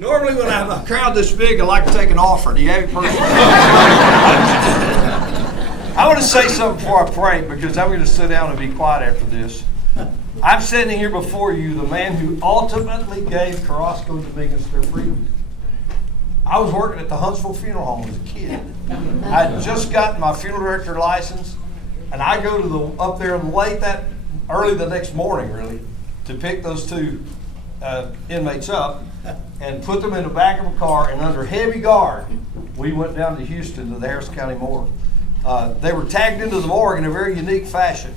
Normally when I have a crowd this big, I like to take an offering. Do you have any personal? I want to say something before I pray, because I'm going to sit down and be quiet after this. I'm sitting here before you, the man who ultimately gave Carrasco and Dominguez their freedom. I was working at the Huntsville Funeral Home as a kid. I had just gotten my funeral director license, and I go to up there early the next morning, really, to pick those two inmates up and put them in the back of a car, and under heavy guard, we went down to Houston to the Harris County morgue. They were tagged into the morgue in a very unique fashion.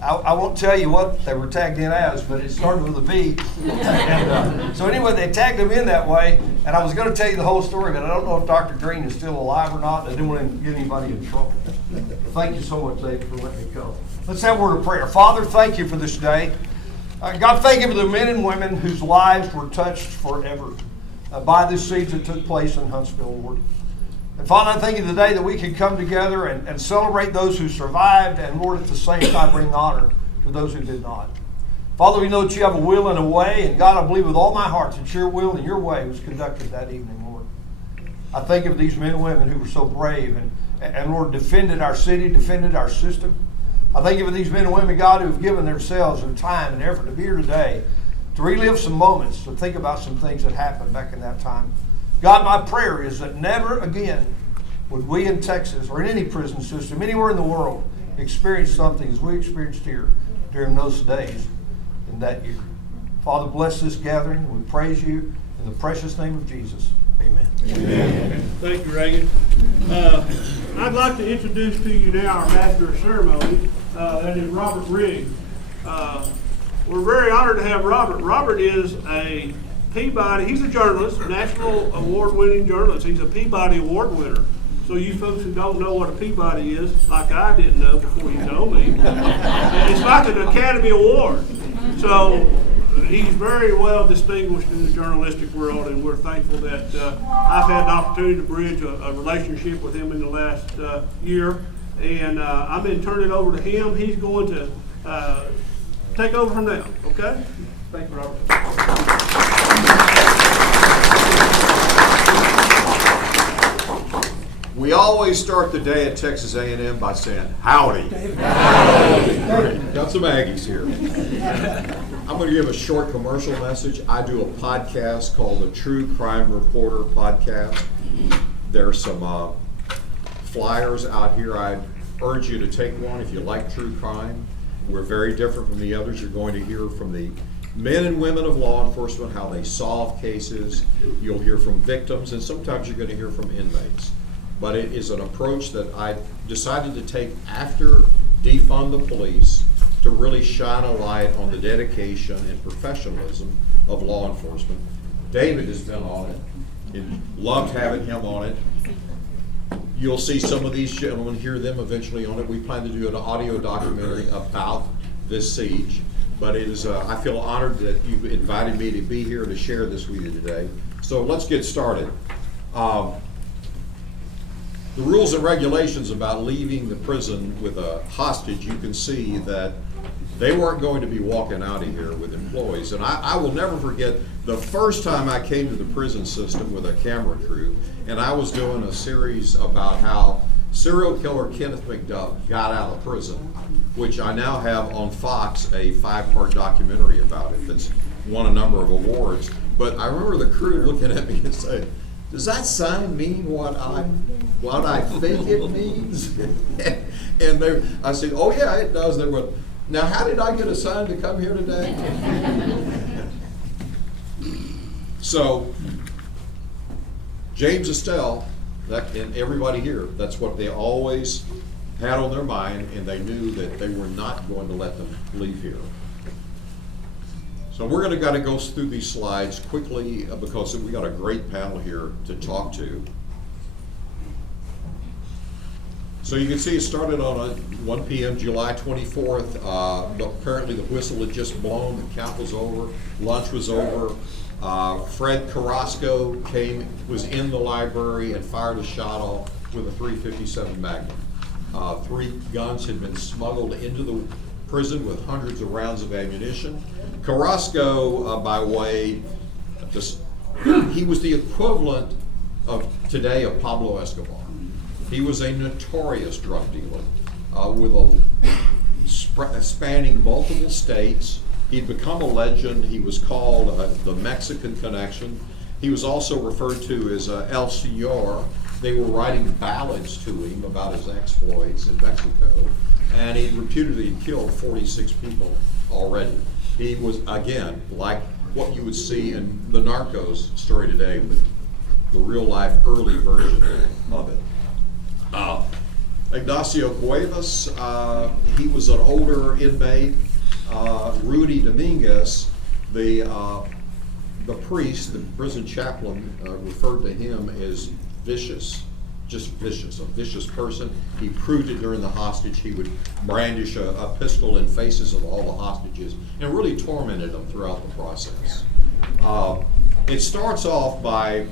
I won't tell you what they were tagged in as, but it started with a B. And, so anyway, they tagged them in that way, and I was going to tell you the whole story, but I don't know if Dr. Green is still alive or not. I didn't want to get anybody in trouble. Thank you so much, Dave, for letting me go. Let's have a word of prayer. Father, thank you for this day. God, thank you for the men and women whose lives were touched forever by the siege that took place in Huntsville, Lord. And Father, I thank you today that we can come together and celebrate those who survived, and Lord, at the same time bring honor to those who did not. Father, we know that you have a will and a way, and God, I believe with all my heart that your will and your way was conducted that evening, Lord. I think of these men and women who were so brave and Lord, defended our city, defended our system. I thank you for these men and women, God, who have given themselves their time and effort to be here today, to relive some moments, to think about some things that happened back in that time. God, my prayer is that never again would we in Texas or in any prison system, anywhere in the world, experience something as we experienced here during those days in that year. Father, bless this gathering. We praise you in the precious name of Jesus. Amen. Amen. Thank you, Reagan. I'd like to introduce to you now our Master of Ceremony. That is Robert Riggs. We're very honored to have Robert. Robert is a Peabody, he's a journalist, national award-winning journalist. He's a Peabody Award winner. So you folks who don't know what a Peabody is, like I didn't know before you told me, it's like an Academy Award. So he's very well distinguished in the journalistic world, and we're thankful that I've had the opportunity to bridge a relationship with him in the last year. And I'm going to turn it over to him. He's going to take over from now, okay? Thank you, Robert. We always start the day at Texas A&M by saying, howdy. Got some Aggies here. I'm going to give a short commercial message. I do a podcast called the True Crime Reporter Podcast. There's some flyers out here. I urge you to take one if you like true crime. We're very different from the others. You're going to hear from the men and women of law enforcement, how they solve cases. You'll hear from victims, and sometimes you're going to hear from inmates. But it is an approach that I decided to take after Defund the Police to really shine a light on the dedication and professionalism of law enforcement. David has been on it. Loved having him on it. You'll see some of these gentlemen, hear them eventually on it. We plan to do an audio documentary about this siege. But it is, I feel honored that you've invited me to be here to share this with you today. So let's get started. The rules and regulations about leaving the prison with a hostage, you can see that they weren't going to be walking out of here with employees. And I will never forget the first time I came to the prison system with a camera crew, and I was doing a series about how serial killer Kenneth McDuff got out of prison, which I now have on Fox, a 5-part documentary about it that's won a number of awards. But I remember the crew looking at me and saying, does that sign mean what I think it means? And I said, oh yeah, it does. They went, now how did I get a sign to come here today? So, James Estelle, and everybody here, that's what they always had on their mind, and they knew that they were not going to let them leave here. So we're going to go through these slides quickly because we got a great panel here to talk to. So you can see it started on 1 p.m. July 24th. Apparently the whistle had just blown, the count was over, lunch was over. Fred Carrasco was in the library and fired a shot off with a .357 Magnum. 3 guns had been smuggled into the prison with hundreds of rounds of ammunition. Carrasco, by way, just He was the equivalent of today of Pablo Escobar. He was a notorious drug dealer with spanning multiple states. He'd become a legend. He was called the Mexican Connection. He was also referred to as El Señor. They were writing ballads to him about his exploits in Mexico, and he reputedly killed 46 people already. He was, again, like what you would see in the Narcos story today, with the real-life early version of it. Ignacio Cuevas, he was an older inmate. Rudy Dominguez, the priest, the prison chaplain, referred to him as vicious, just vicious, a vicious person. He proved it during the hostage. He would brandish a pistol in faces of all the hostages and really tormented them throughout the process. It starts off by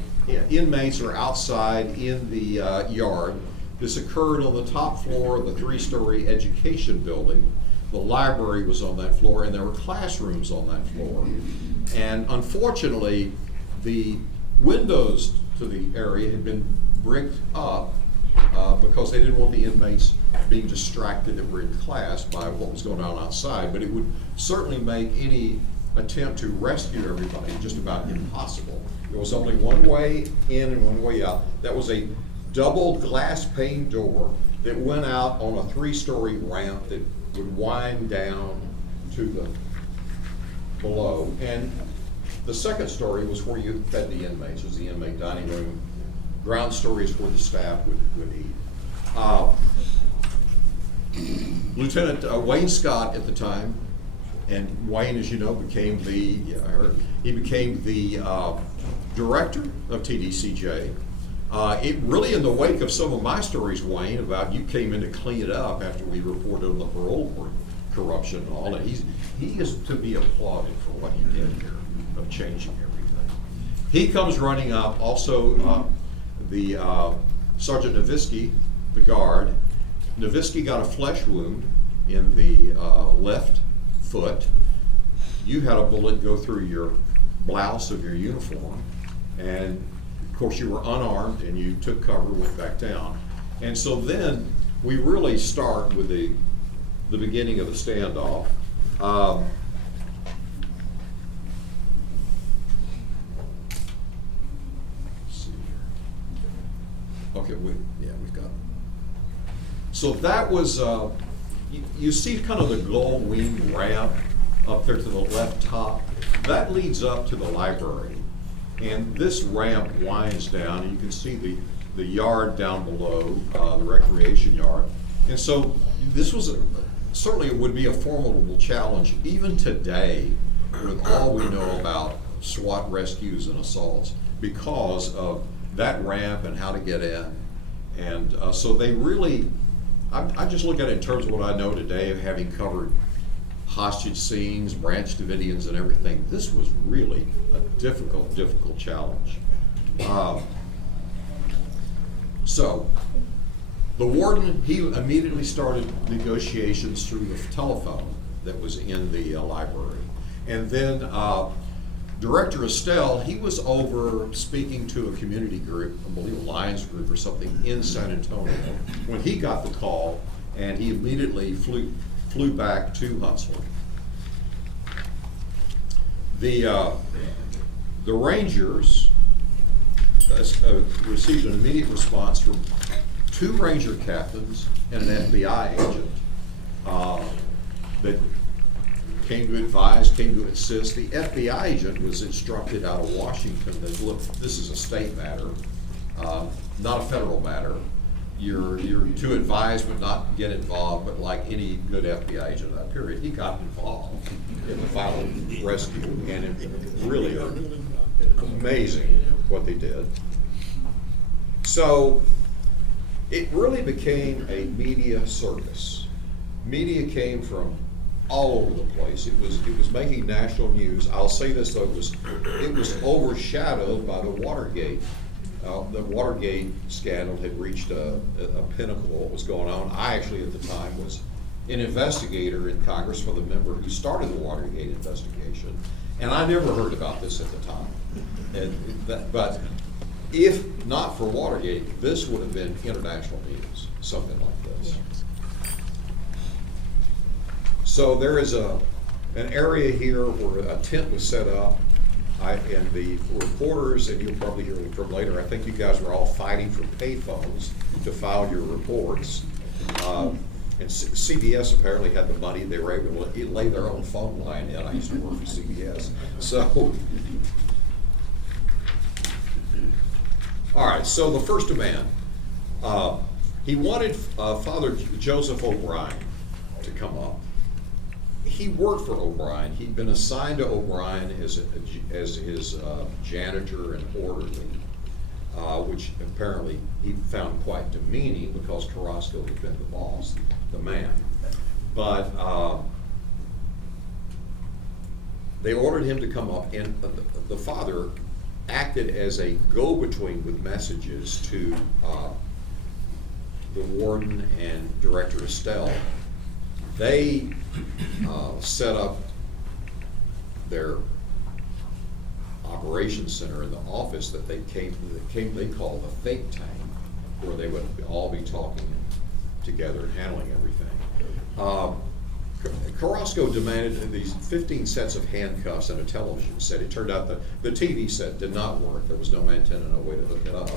inmates are outside in the yard. This occurred on the top floor of the 3-story education building. The library was on that floor, and there were classrooms on that floor. And unfortunately, the windows to the area had been bricked up because they didn't want the inmates being distracted that were in class by what was going on outside. But it would certainly make any attempt to rescue everybody just about impossible. There was only one way in and one way out. That was a double glass pane door that went out on a 3-story ramp that would wind down to the below. And the second story was where you fed the inmates. It was the inmate dining room. Ground story is where the staff would eat. Lieutenant Wayne Scott at the time, and Wayne, as you know, became the director of TDCJ. It really, in the wake of some of my stories, Wayne, about you came in to clean it up after we reported on the parole board corruption and all, and he is to be applauded for what he did here of changing everything. He comes running up. Also, the Sergeant Nowitzki, the guard. Nowitzki got a flesh wound in the left foot. You had a bullet go through your blouse of your uniform, and of course you were unarmed, and you took cover and went back down. And so then we really start with the beginning of the standoff. Let's see here. Okay, we've got. So that was you see kind of the gold wing ramp up there to the left top. That leads up to the library. And this ramp winds down, and you can see the yard down below, the recreation yard. And so this was certainly it would be a formidable challenge even today with all we know about SWAT rescues and assaults because of that ramp and how to get in. And so they really, I just look at it in terms of what I know today of having covered hostage scenes, Branch Davidians and everything. This was really a difficult challenge. So the warden, he immediately started negotiations through the telephone that was in the library. And then Director Estelle, he was over speaking to a community group, I believe a Lions group or something in San Antonio, when he got the call, and he immediately flew back to Huntsville. The Rangers received an immediate response from 2 Ranger captains and an FBI agent that came to advise, came to assist. The FBI agent was instructed out of Washington that, look, this is a state matter, not a federal matter. You're to advise but not get involved, but like any good FBI agent in that period, he got involved in the final rescue, and it really amazing what they did. So it really became a media circus. Media came from all over the place. It was making national news. I'll say this though, it was overshadowed by the Watergate. The Watergate scandal had reached a pinnacle of what was going on. I actually at the time was an investigator in Congress for the member who started the Watergate investigation, and I never heard about this at the time. But if not for Watergate, this would have been international news, something like this. So there is an area here where a tent was set up. And the reporters, and you'll probably hear from later, I think you guys were all fighting for payphones to file your reports. And CBS apparently had the money, they were able to lay their own phone line in. I used to work for CBS. So, all right, so the first demand. He wanted Father Joseph O'Brien to come up. He worked for O'Brien. He'd been assigned to O'Brien as his janitor and orderly, which apparently he found quite demeaning because Carrasco had been the boss, the man. But they ordered him to come up, and the father acted as a go-between with messages to the warden and Director Estelle. They set up their operations center in the office that they called the think tank, where they would all be talking together and handling everything. Carrasco demanded these 15 sets of handcuffs and a television set. It turned out that the TV set did not work. There was no antenna, no way to hook it up.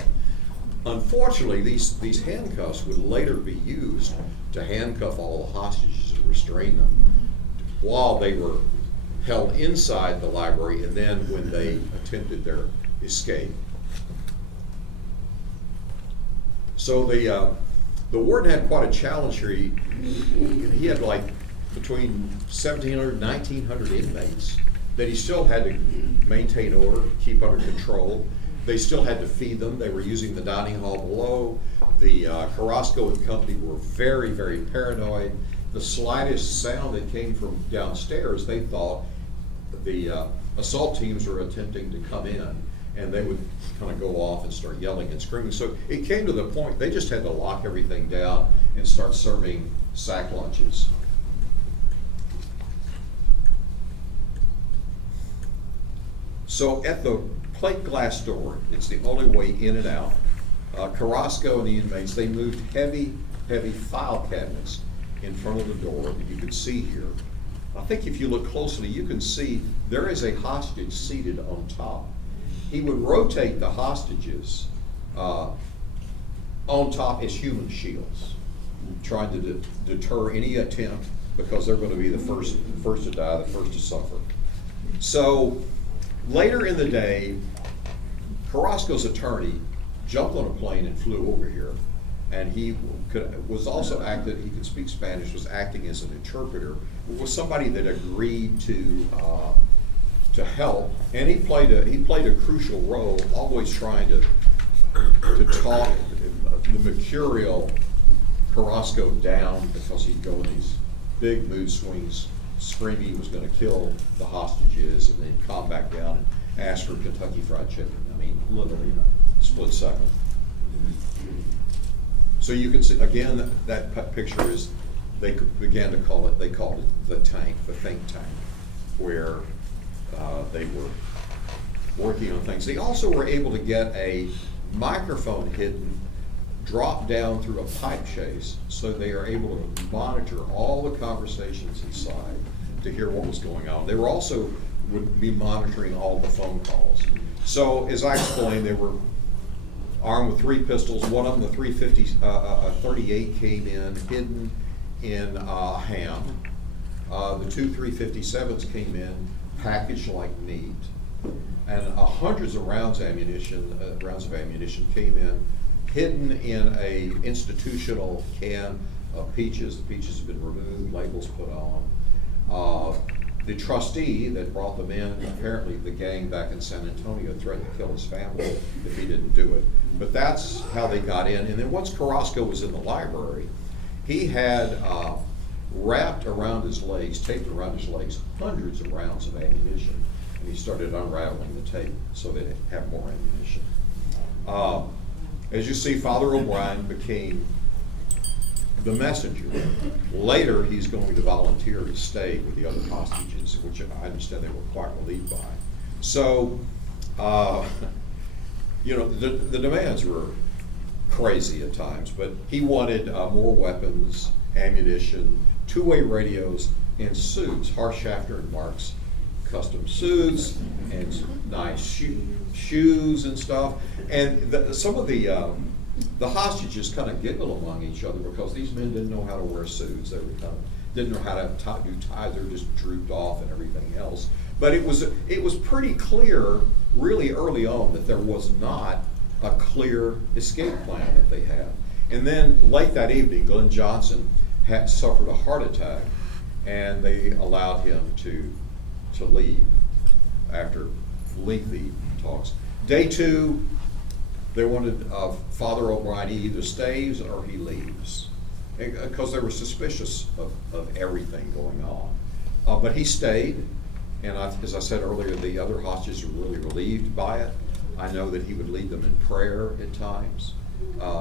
Unfortunately, these handcuffs would later be used to handcuff all the hostages and restrain them while they were held inside the library, and then when they attempted their escape. So the warden had quite a challenge here. He had like between 1,700 and 1,900 inmates that he still had to maintain order, keep under control. They still had to feed them. They were using the dining hall below. The Carrasco and company were very, very paranoid. The slightest sound that came from downstairs, they thought the assault teams were attempting to come in, and they would kind of go off and start yelling and screaming. So it came to the point they just had to lock everything down and start serving sack lunches. So at the plate glass door, it's the only way in and out. Carrasco and the inmates, they moved heavy file cabinets in front of the door that you could see here. I think if you look closely, you can see there is a hostage seated on top. He would rotate the hostages on top as human shields, trying to deter any attempt, because they're going to be the first to die, the first to suffer. So later in the day, Carrasco's attorney jumped on a plane and flew over here, and he was also acted, he could speak Spanish, was acting as an interpreter, was somebody that agreed to help, and he played a crucial role, always trying to talk the mercurial Carrasco down, because he'd go in these big mood swings, screaming he was going to kill the hostages, and then calm back down and ask for Kentucky Fried Chicken. I mean, literally in a split second. So you can see, again, that picture is, they began to call it, they called it the tank, the think tank, where they were working on things. They also were able to get a microphone hidden, drop down through a pipe chase, so they are able to monitor all the conversations inside to hear what was going on. They were also would be monitoring all the phone calls. So as I explained, they were armed with 3 pistols. One of them, the 38 came in hidden in ham. The 2 357s came in packaged like meat, and hundreds of rounds of ammunition came in hidden in a institutional can of peaches. The peaches have been removed, labels put on. The trustee that brought them in, apparently the gang back in San Antonio threatened to kill his family if he didn't do it. But that's how they got in. And then once Carrasco was in the library, he had wrapped around his legs, taped around his legs, hundreds of rounds of ammunition. And he started unraveling the tape so they'd have more ammunition. As you see, Father O'Brien became the messenger. Later, he's going to volunteer to stay with the other hostages, which I understand they were quite relieved by. So You know, the demands were crazy at times, but he wanted more weapons, ammunition, two-way radios, and suits. Harshafter and Mark's custom suits, and nice shoes and stuff. And some of the hostages kind of giggle among each other because these men didn't know how to wear suits. They were kind of didn't know how to do ties. They were just drooped off and everything else. But it was pretty clear really early on that there was not a clear escape plan that they had. And then late that evening, Glenn Johnson had suffered a heart attack, and they allowed him to leave after lengthy talks. Day 2, they wanted Father O'Brien, he either stays or he leaves, because they were suspicious of everything going on. But he stayed, and as I said earlier, the other hostages were really relieved by it. I know that he would lead them in prayer at times,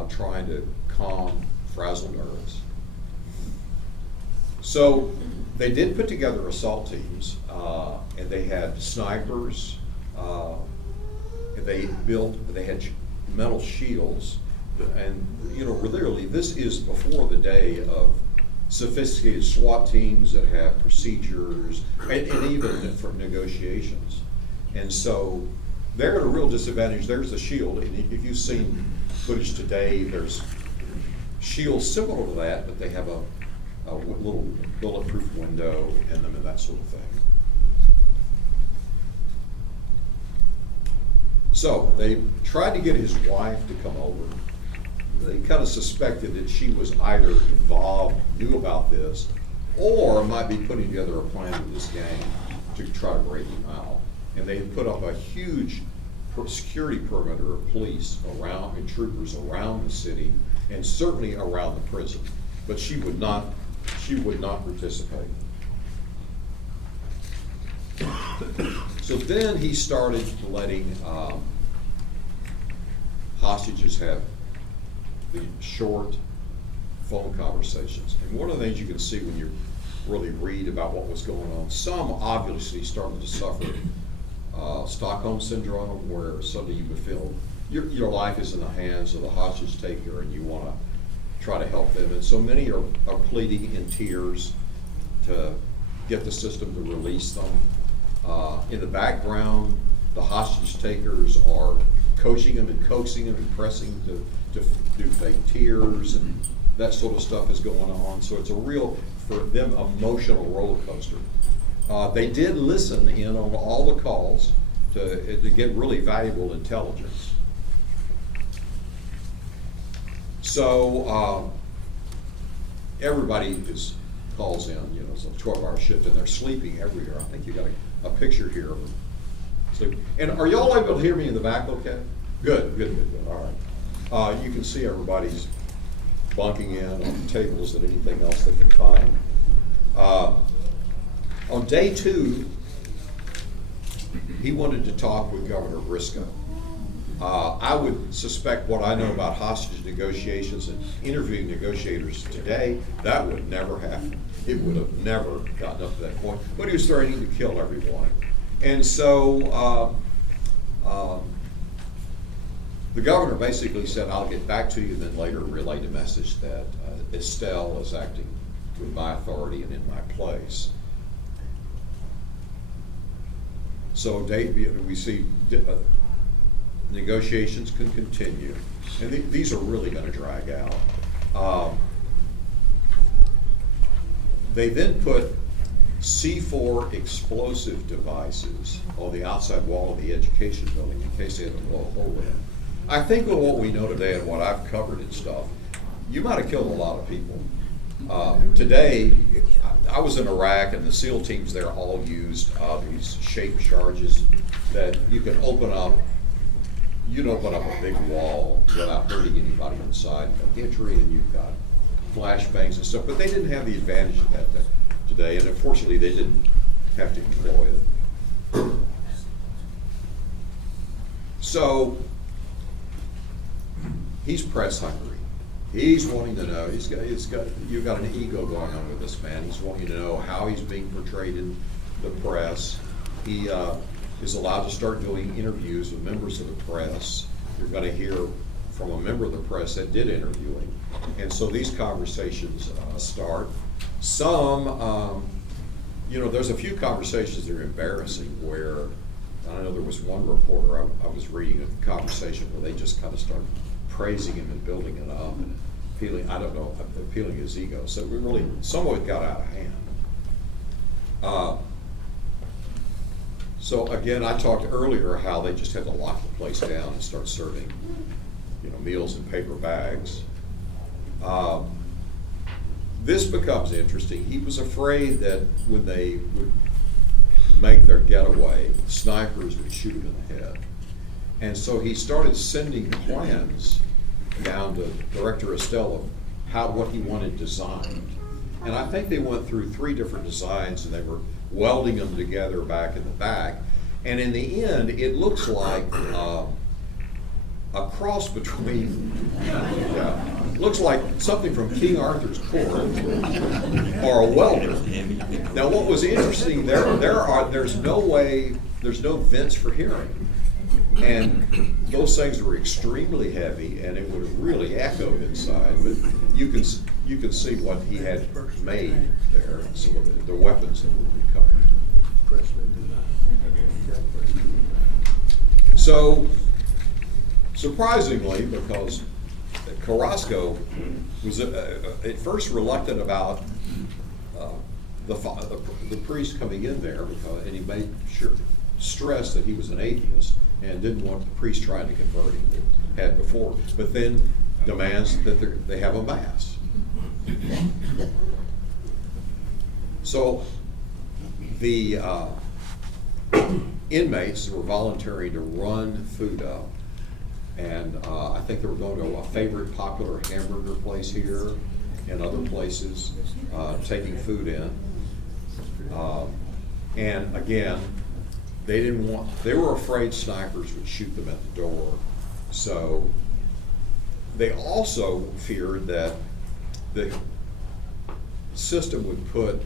trying to calm frazzled nerves. So they did put together assault teams, and they had snipers, they had metal shields, and you know, literally this is before the day of sophisticated SWAT teams that have procedures, and even for negotiations. And so they're at a real disadvantage. There's the shield, and if you've seen footage today, there's shields similar to that, but they have a little bulletproof window in them and that sort of thing. So they tried to get his wife to come over. They kind of suspected that she was either involved, knew about this, or might be putting together a plan with this gang to try to break him out. And they had put up a huge security perimeter of police around and troopers around the city, and certainly around the prison. But she would not participate. So then he started letting hostages have the short phone conversations. And one of the things you can see when you really read about what was going on, some obviously started to suffer Stockholm syndrome, where suddenly you would feel your life is in the hands of the hostage taker and you want to try to help them. And so many are pleading in tears to get the system to release them. In the background, the hostage takers are coaching them and coaxing them and pressing to do fake tears, and that sort of stuff is going on. So it's a real, for them, emotional roller coaster. They did listen in on all the calls to get really valuable intelligence. So everybody calls in, you know, it's a 12-hour shift, and they're sleeping everywhere. I think you got a picture here of them sleeping. And are y'all able to hear me in the back okay? Good, all right. You can see everybody's bunking in on tables and anything else they can find. On day 2, he wanted to talk with Governor Briscoe. I would suspect what I know about hostage negotiations and interviewing negotiators today, that would never happen. It would have never gotten up to that point. But he was threatening to kill everyone. And so the governor basically said, I'll get back to you, and then later relayed a message that Estelle is acting with my authority and in my place. So we see negotiations can continue, and these are really going to drag out. They then put C4 explosive devices on the outside wall of the education building in case they had to blow a hole in. I think with what we know today and what I've covered and stuff, you might have killed a lot of people. Today, I was in Iraq, and the SEAL teams there all used these shaped charges that you can open up. You'd open up a big wall without hurting anybody inside. You've got entry, and you've got flashbangs and stuff, but they didn't have the advantage of that today, and unfortunately they didn't have to employ it. So he's press hungry. He's wanting to know, you've got an ego going on with this man. He's wanting to know how he's being portrayed in the press. He is allowed to start doing interviews with members of the press. You're gonna hear from a member of the press that did interviewing. And so these conversations start. Some, there's a few conversations that are embarrassing where, I know there was one reporter, I was reading a conversation where they just kind of started praising him and building it up and appealing his ego. So we really, some of it got out of hand. So again, I talked earlier how they just had to lock the place down and start serving, meals in paper bags. This becomes interesting. He was afraid that when they would make their getaway, snipers would shoot him in the head. And so he started sending plans down to Director Estelle of what he wanted designed. And I think they went through 3 different designs and they were welding them together back in the back. And in the end, it looks like a cross between, looks like something from King Arthur's court or a welder. Now, what was interesting, there's no vents for hearing. And those things were extremely heavy and it would have really echoed inside, but you can see what he had made there, some of the weapons that were recovered. So, surprisingly, because Carrasco was at first reluctant about the priest coming in there, and he made sure stress that he was an atheist and didn't want the priest trying to convert him that had before, but then demands that they have a mass. So the inmates were volunteering to run food up, and I think they were going to a favorite popular hamburger place here and other places, taking food in. And again, they were afraid snipers would shoot them at the door. So they also feared that the system would put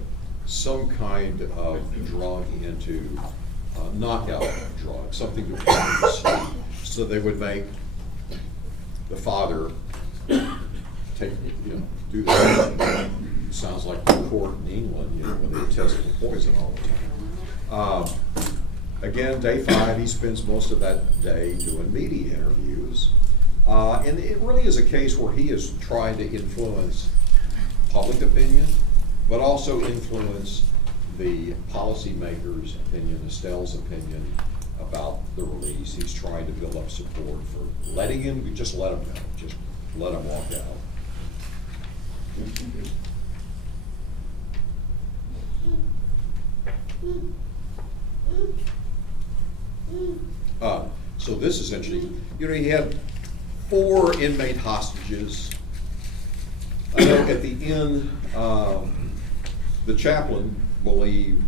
some kind of drug into knockout drug, something to put in the sleep. So they would make the father do that. Sounds like the court in England, when they tested the poison all the time. Again, day 5, he spends most of that day doing media interviews. And it really is a case where he is trying to influence public opinion, but also influence the policymakers' opinion, Estelle's opinion about the release. He's trying to build up support for letting him, just let him go, just let him walk out. So this is interesting. He had 4 inmate hostages. I know at the end, the chaplain believed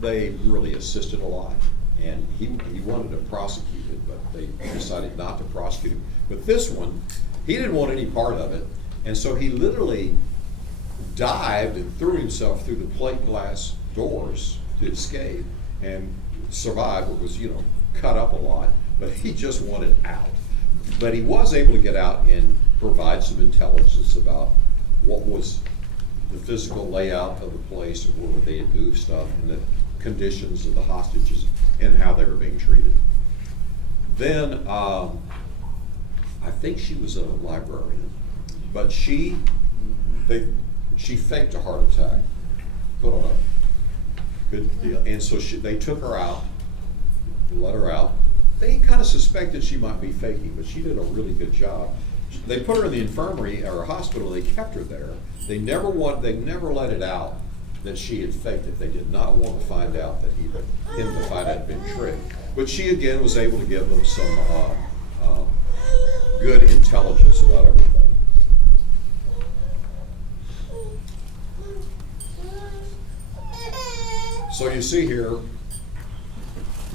they really assisted a lot, and he wanted to prosecute it, but they decided not to prosecute him. But this one, he didn't want any part of it, and so he literally dived and threw himself through the plate glass doors to escape and survive. It was, cut up a lot, but he just wanted out. But he was able to get out and provide some intelligence about what was the physical layout of the place, and where they had moved stuff, and the conditions of the hostages and how they were being treated. Then I think she was a librarian, but she faked a heart attack, put on a good deal, and so they took her out, let her out. They kind of suspected she might be faking, but she did a really good job. They put her in the infirmary or hospital. They kept her there. They never let it out that she had faked it. They did not want to find out that the fight had been tricked. But she again was able to give them some good intelligence about everything. So you see here,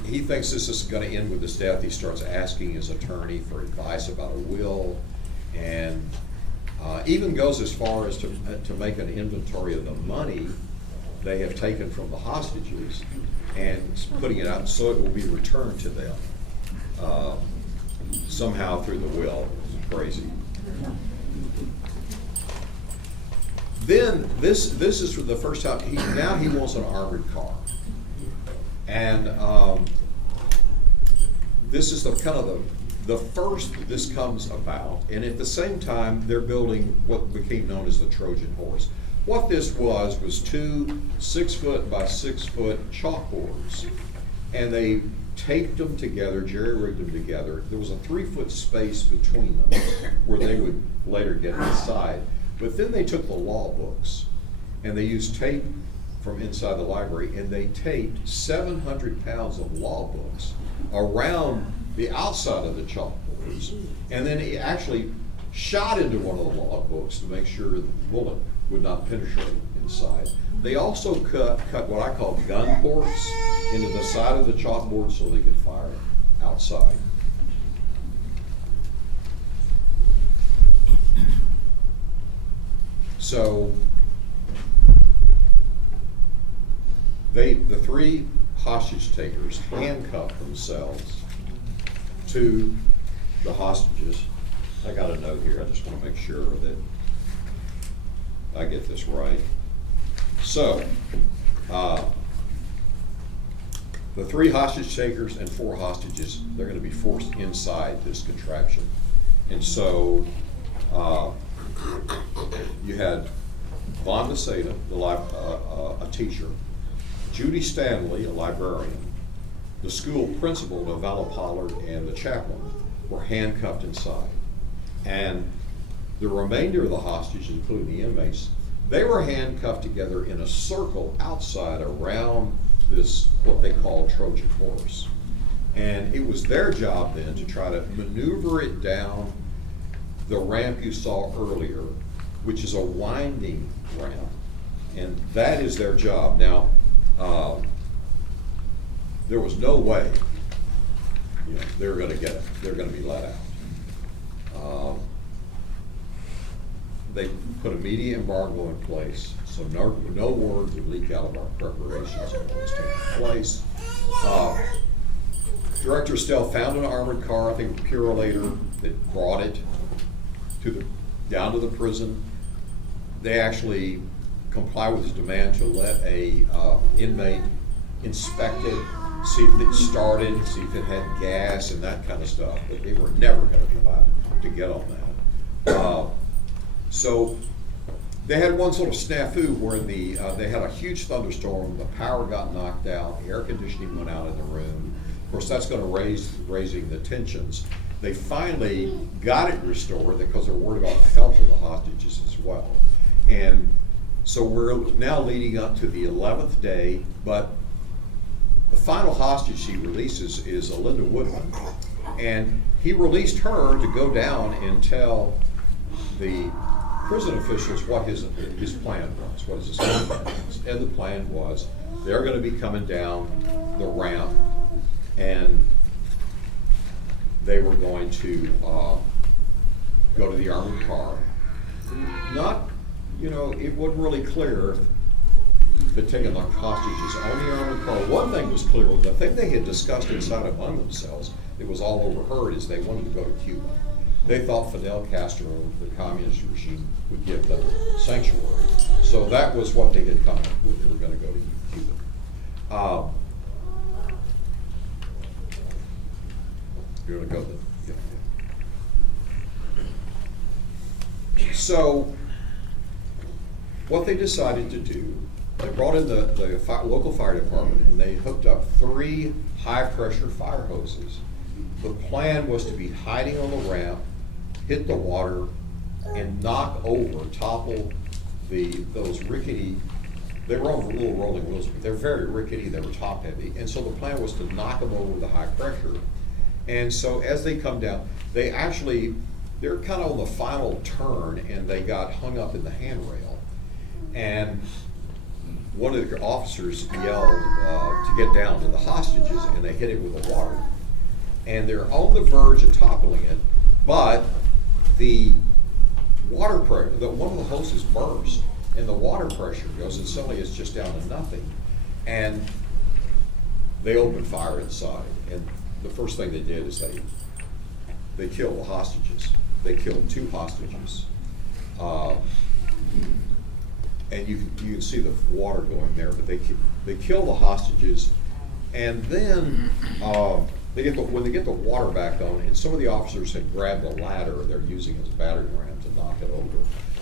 he thinks this is going to end with his death. He starts asking his attorney for advice about a will, and even goes as far as to make an inventory of the money they have taken from the hostages and putting it out so it will be returned to them somehow through the will. It's crazy. Then this is for the first time. Now he wants an armored car, and this is the kind of the first this comes about. And at the same time, they're building what became known as the Trojan horse. What this was two 6-foot by 6-foot chalkboards, and they taped them together, jerry-rigged them together. There was a 3-foot space between them where they would later get inside. But then they took the law books and they used tape from inside the library, and they taped 700 pounds of law books around the outside of the chalkboards. And then he actually shot into one of the law books to make sure the bullet would not penetrate inside. They also cut what I call gun ports into the side of the chalkboard so they could fire outside. So the 3 hostage takers handcuffed themselves to the hostages. I got a note here. I just want to make sure that I get this right. So, the 3 hostage takers and 4 hostages, they're going to be forced inside this contraption. And so, you had Vonda Seda, a teacher, Judy Stanley, a librarian, the school principal, Novella Pollard, and the chaplain were handcuffed inside. And the remainder of the hostages, including the inmates, they were handcuffed together in a circle outside around this, what they call Trojan horse. And it was their job then to try to maneuver it down the ramp you saw earlier, which is a winding ramp. And that is their job. Now, there was no way, they're going to get it. They're going to be let out. They put a media embargo in place, so no word would leak out of our preparations on what was taking place. Director Estelle found an armored car, I think a Purolator, that brought it down to the prison. They actually complied with his demand to let a inmate inspect it, see if it started, see if it had gas and that kind of stuff. But they were never going to come out to get on that. So they had one sort of snafu where they had a huge thunderstorm, the power got knocked out, the air conditioning went out in the room. Of course, that's going to raising the tensions. They finally got it restored because they're worried about the health of the hostages as well. And so we're now leading up to the 11th day, but the final hostage he releases is Linda Woodman. And he released her to go down and tell the prison officials what his plan was, what his escape plan was. And the plan was they're going to be coming down the ramp, and they were going to go to the armored car. It wasn't really clear if they'd taken the hostages on the armored car. One thing was clear, the thing they had discussed inside among themselves, it was all overheard, is they wanted to go to Cuba. They thought Fidel Castro, the communist regime, would give them sanctuary. So that was what they had come up with. They were going to go to Cuba. You're going to go there. Yeah. So what they decided to do, they brought in the local fire department, and they hooked up 3 high-pressure fire hoses. The plan was to be hiding on the ramp, hit the water, and topple those rickety, they were on little rolling wheels, but they're very rickety, they were top heavy, and so the plan was to knock them over with the high pressure. And so as they come down, they're kind of on the final turn, and they got hung up in the handrail. And one of the officers yelled to get down to the hostages, and they hit it with the water. And they're on the verge of toppling it, but the water pressure, one of the hoses burst, and the water pressure goes, and suddenly it's just down to nothing. And they opened fire inside, and the first thing they did is they killed the hostages. They killed 2 hostages. And you can see the water going there, but they kill the hostages, and then when they get the water back on, and some of the officers had grabbed the ladder they're using as a battering ram to knock it over.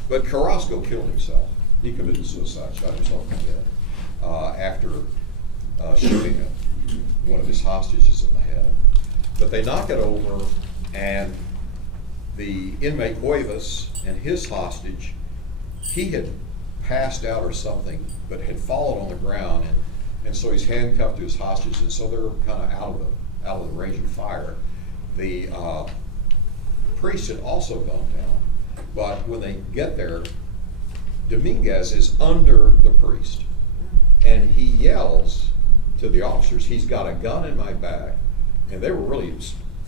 But Carrasco killed himself. He committed suicide, shot himself in the head after shooting one of his hostages in the head. But they knock it over, and the inmate Cuevas and his hostage, he had passed out or something, but had fallen on the ground, and so he's handcuffed to his hostage, and so they're kind of out of the range of fire. The priest had also gone down, but when they get there, Dominguez is under the priest, and he yells to the officers, "He's got a gun in my back," and they were really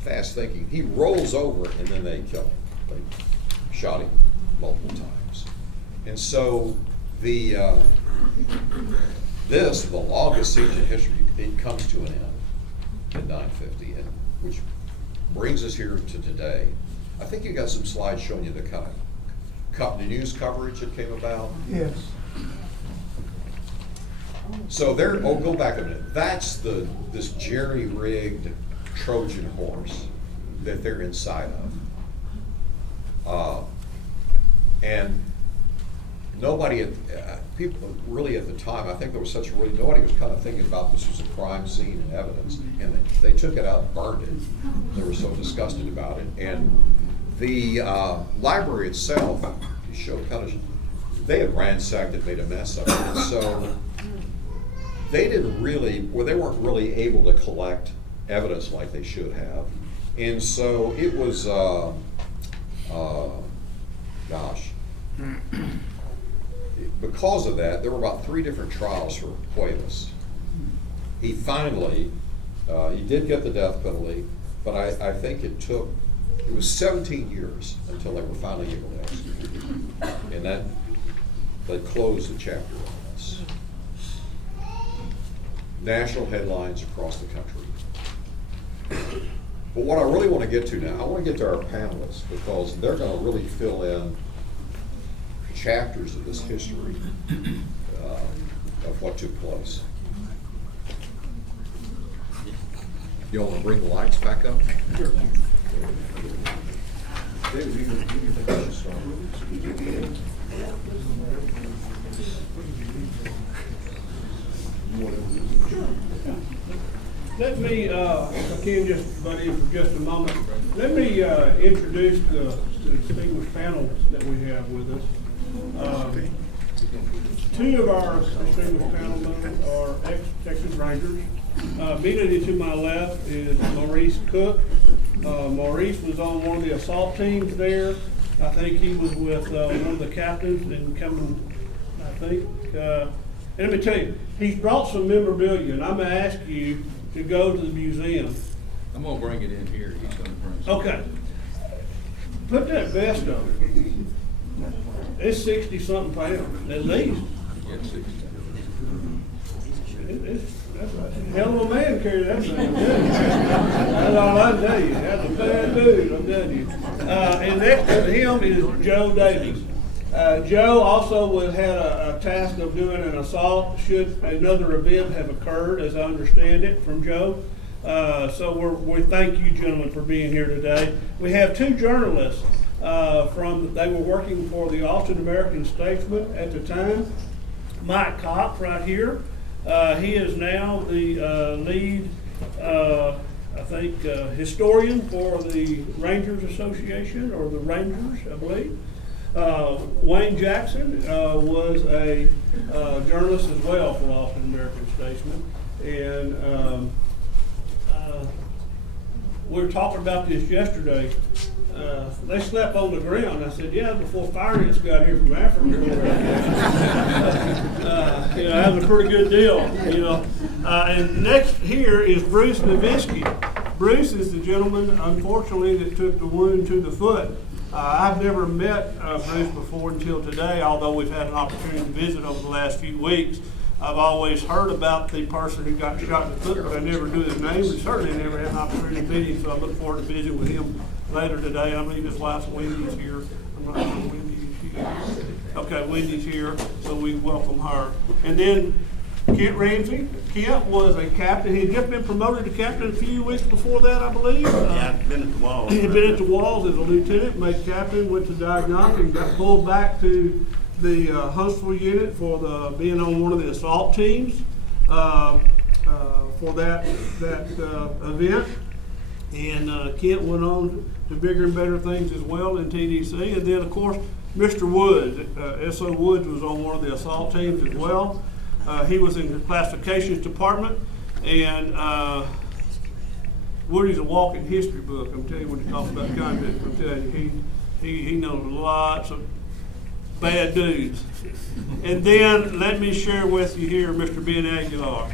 fast thinking. He rolls over, and then they kill him. They shot him multiple times. And so the longest siege in history, it comes to an end at 9:50, and which brings us here to today. I think you got some slides showing you the kind of the news coverage that came about. Yes. So go back a minute. That's this jerry-rigged Trojan horse that they're inside of. And nobody people really at the time, I think there was nobody was kind of thinking about this was a crime scene and evidence, and they took it out and burned it. They were so disgusted about it. And the library itself, they had ransacked it, made a mess of it. And so they weren't really able to collect evidence like they should have. And so it was, because of that, there were about 3 different trials for Cuevas. He finally, he did get the death penalty, but I think it was 17 years until they were finally able to execute him. And that closed the chapter on this. National headlines across the country. But what I really want to get to now, I want to get to our panelists, because they're going to really fill in chapters of this history of what took place. You want to bring the lights back up? Sure. David, you can think I should start. Let me, if I can just butt in for just a moment, let me introduce the distinguished panel that we have with us. 2 of our distinguished panel members are ex-Texas Rangers. Immediately to my left is Maurice Cook. Maurice was on one of the assault teams there. I think he was with one of the captains and coming, I think. And let me tell you, he's brought some memorabilia, and I'm going to ask you to go to the museum. I'm going to bring it in here. He's going to bring some. Okay. Put that vest on. It's 60-something pounds, at least. Yeah, 60. That's a hell of a man carrying that thing. That's all I can tell you. That's a bad dude, I'm telling you. And next to him is Joe Davies. Joe also had a task of doing an assault should another event have occurred, as I understand it from Joe. So we thank you, gentlemen, for being here today. We have 2 journalists they were working for the Austin American-Statesman at the time. Mike Kopp right here. He is now the lead, historian for the Rangers Association, or the Rangers, I believe. Wayne Jackson was a journalist as well for Austin American-Statesman. And we were talking about this yesterday. They slept on the ground. I said, yeah, before fire ants got here from Africa. That was a pretty good deal, And next here is Bruce Nowitzki. Bruce is the gentleman, unfortunately, that took the wound to the foot. I've never met Bruce before until today, although we've had an opportunity to visit over the last few weeks. I've always heard about the person who got shot in the foot, but I never knew his name. We certainly never had an opportunity to meet him, so I look forward to visiting with him later today. I believe his wife's Wendy's here. I'm not sure Wendy's here. Okay, Wendy's here, so we welcome her. And then Kent Ramsey. Kent was a captain. He had just been promoted to captain a few weeks before that, I believe. Yeah, I've been at the Walls. He had been at the Walls as a lieutenant, made captain, went to diagnostic, and got pulled back to the Huntsville Unit for being on one of the assault teams for that event. And Kent went on to bigger and better things as well in TDC. And then, of course, Mr. Woods, S.O. Woods was on one of the assault teams as well. He was in the classifications department, and Woody's a walking history book. I'm telling you, when he talks about convicts, I'm telling you, he knows lots of bad dudes. And then let me share with you here Mr. Ben Aguilar.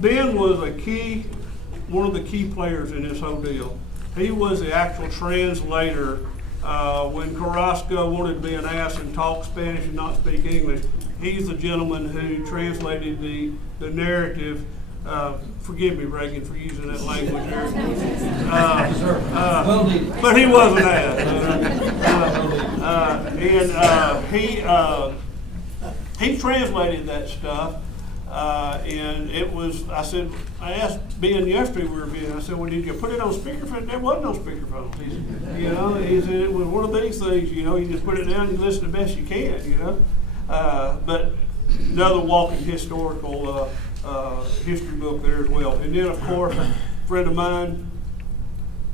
Ben was one of the key players in this whole deal. He was the actual translator when Carrasco wanted to be an ass and talk Spanish and not speak English. He's the gentleman who translated the narrative. Forgive me, Reagan, for using that language there. But he wasn't ass. He translated that stuff. And it was, I asked Ben yesterday, we were being, I said, well, did you put it on speakerphone? There wasn't no speakerphone. He said, it was one of these things, you just put it down and you listen the best you can, But another walking historical history book there as well. And then, of course, a friend of mine,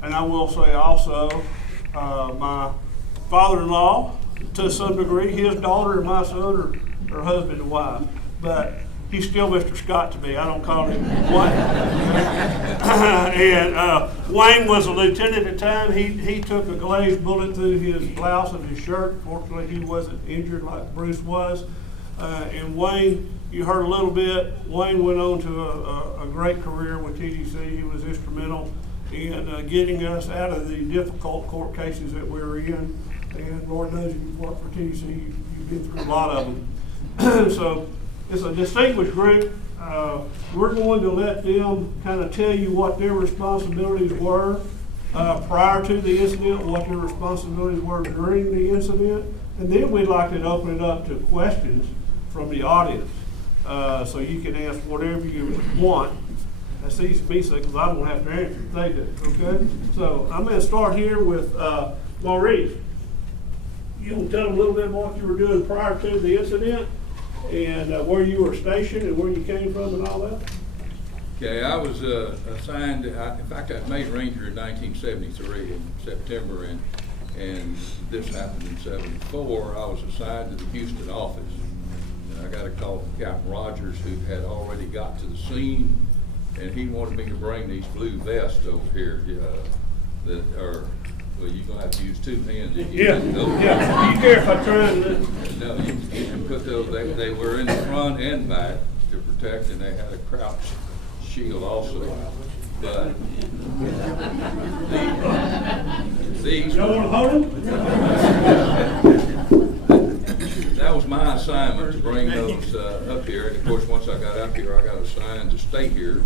and I will say also, my father-in-law, to some degree, his daughter and my son are husband and wife. But he's still Mr. Scott to me. I don't call him Wayne. And Wayne was a lieutenant at the time. He took a glazed bullet through his blouse of his shirt. Fortunately, he wasn't injured like Bruce was. And Wayne, you heard a little bit, Wayne went on to a great career with TDC. He was instrumental in getting us out of the difficult court cases that we were in. And Lord knows if you've worked for TDC, you've been through a lot of them. So it's a distinguished group. We're going to let them kind of tell you what their responsibilities were prior to the incident, what their responsibilities were during the incident, and then we'd like to open it up to questions from the audience. So you can ask whatever you want. That's easy to be said because I don't have to answer it. They do, okay? So I'm going to start here with Maurice. You want to tell them a little bit what you were doing prior to the incident and where you were stationed and where you came from and all that? Okay, I was assigned, in fact, I made Ranger in 1973 in September, and this happened in 74. I was assigned to the Houston office. And I got a call from Captain Rogers, who had already got to the scene, and he wanted me to bring these blue vests over here that are, well, you're going to have to use two hands. Yeah. You care if I try and... No, you can put those, they were in the front and back to protect, and they had a crouch shield also. But these... You don't want to hold them? That was my assignment, to bring those up here. And of course, once I got up here, I got assigned to stay here.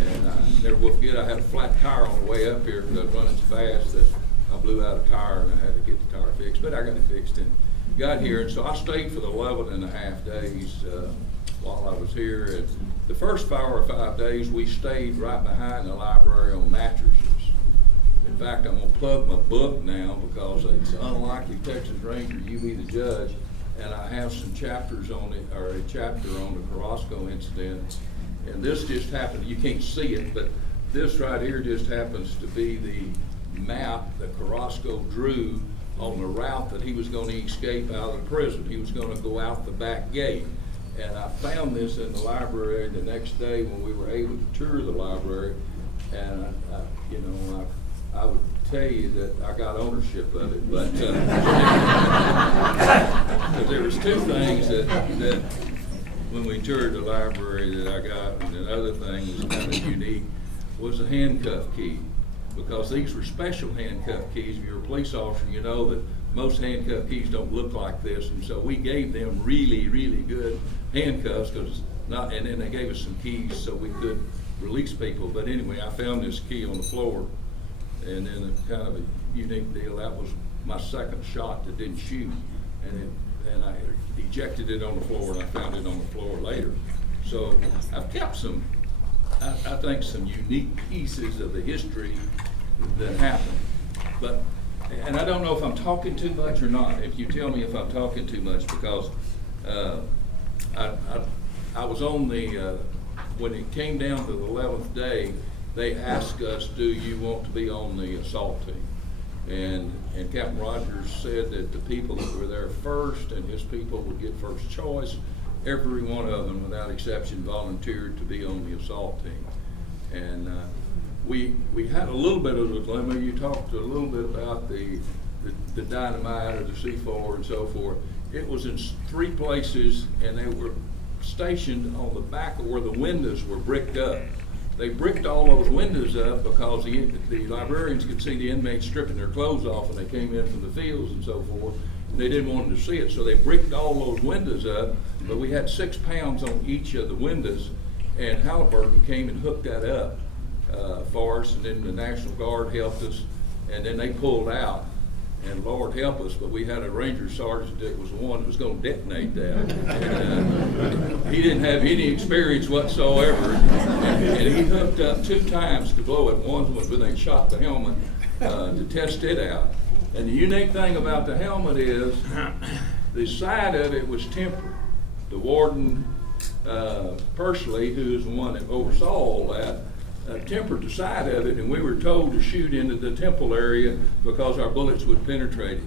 And I never will forget, I had a flat tire on the way up here because I was running so fast that I blew out a tire and I had to get the tire fixed. But I got it fixed and got here. And so I stayed for the 11 and a half days while I was here. And the first 4 or 5 days, we stayed right behind the library on mattresses. In fact, I'm going to plug my book now because it's Unlikely Texas Ranger, You Be the Judge. And I have some chapters on it, or a chapter on the Carrasco incident. And this just happened, you can't see it, but this right here just happens to be the map that Carrasco drew on the route that he was going to escape out of the prison. He was going to go out the back gate. And I found this in the library the next day when we were able to tour the library. And I would tell you that I got ownership of it, but there was two things that when we toured the library that I got, and the other thing was kind of unique, was a handcuff key. because these were special handcuff keys. If you're a police officer, you know that most handcuff keys don't look like this, and so we gave them really, really good handcuffs, and then they gave us some keys so we could release people. But anyway, I found this key on the floor, and then it's kind of a unique deal. That was my second shot that didn't shoot, and I ejected it on the floor, and I found it on the floor later. So I've kept some, I think, some unique pieces of the history that happened. But, and I don't know if I'm talking too much or not. If you tell me if I'm talking too much, because I was on the, when it came down to the 11th day, they asked us, do you want to be on the assault team? And Captain Rogers said that the people that were there first and his people would get first choice. Every one of them, without exception, volunteered to be on the assault team. And we had a little bit of a dilemma. You talked a little bit about the dynamite or the C4 and so forth. It was in 3 places, and they were stationed on the back of where the windows were bricked up. They bricked all those windows up because the librarians could see the inmates stripping their clothes off when they came in from the fields and so forth. And they didn't want them to see it, so they bricked all those windows up. But we had 6 pounds on each of the windows, and Halliburton came and hooked that up for us. And then the National Guard helped us, and then they pulled out. And Lord help us, but we had a Ranger Sergeant that was the one that was going to detonate that. And, he didn't have any experience whatsoever, and he hooked up 2 times to blow it. One was when they shot the helmet to test it out. And the unique thing about the helmet is the side of it was tempered. The warden, personally, who is the one that oversaw all that, tempered the side of it, and we were told to shoot into the temple area because our bullets would penetrate it.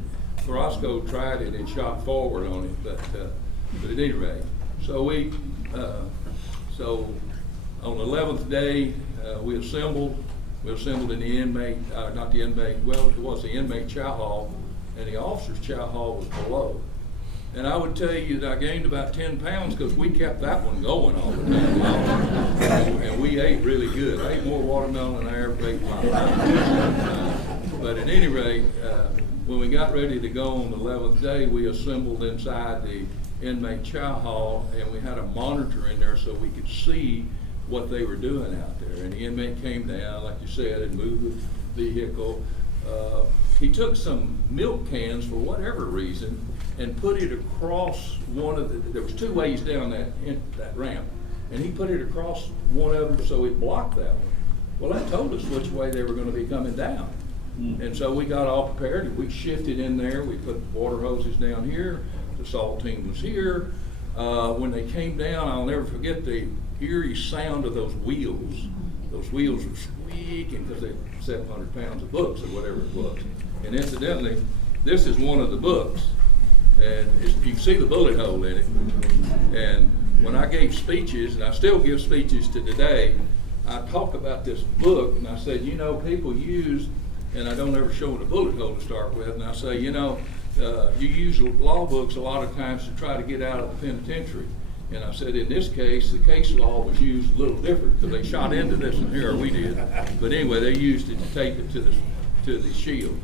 Carrasco tried it and shot forward on it, but at any rate. So so on the 11th day, we assembled in the inmate, not the inmate, well, it was the inmate chow hall, and the officer's chow hall was below. And I would tell you that I gained about 10 pounds because we kept that one going all the time long. And we ate really good. I ate more watermelon than I ever ate in my life. But at any rate, when we got ready to go on the 11th day, we assembled inside the inmate chow hall, and we had a monitor in there so we could see what they were doing out there. And the inmate came down, like you said, and moved the vehicle. He took some milk cans for whatever reason and put it across one of the, there was 2 ways down that ramp, and he put it across one of them so it blocked that one. Well, that told us which way they were going to be coming down. And so we got all prepared, and we shifted in there. We put water hoses down here. The assault team was here. When they came down, I'll never forget the eerie sound of those wheels. Those wheels were squeaking because they were 700 pounds of books or whatever it was. And incidentally, this is one of the books. And you can see the bullet hole in it. And when I gave speeches, and I still give speeches to today, I talk about this book, and I said, you know, people use, and I don't ever show them a bullet hole to start with, and I say, you know, you use law books a lot of times to try to get out of the penitentiary. And I said, in this case, the case law was used a little different because they shot into this, and here we did. But anyway, they used it to tape it to the shield.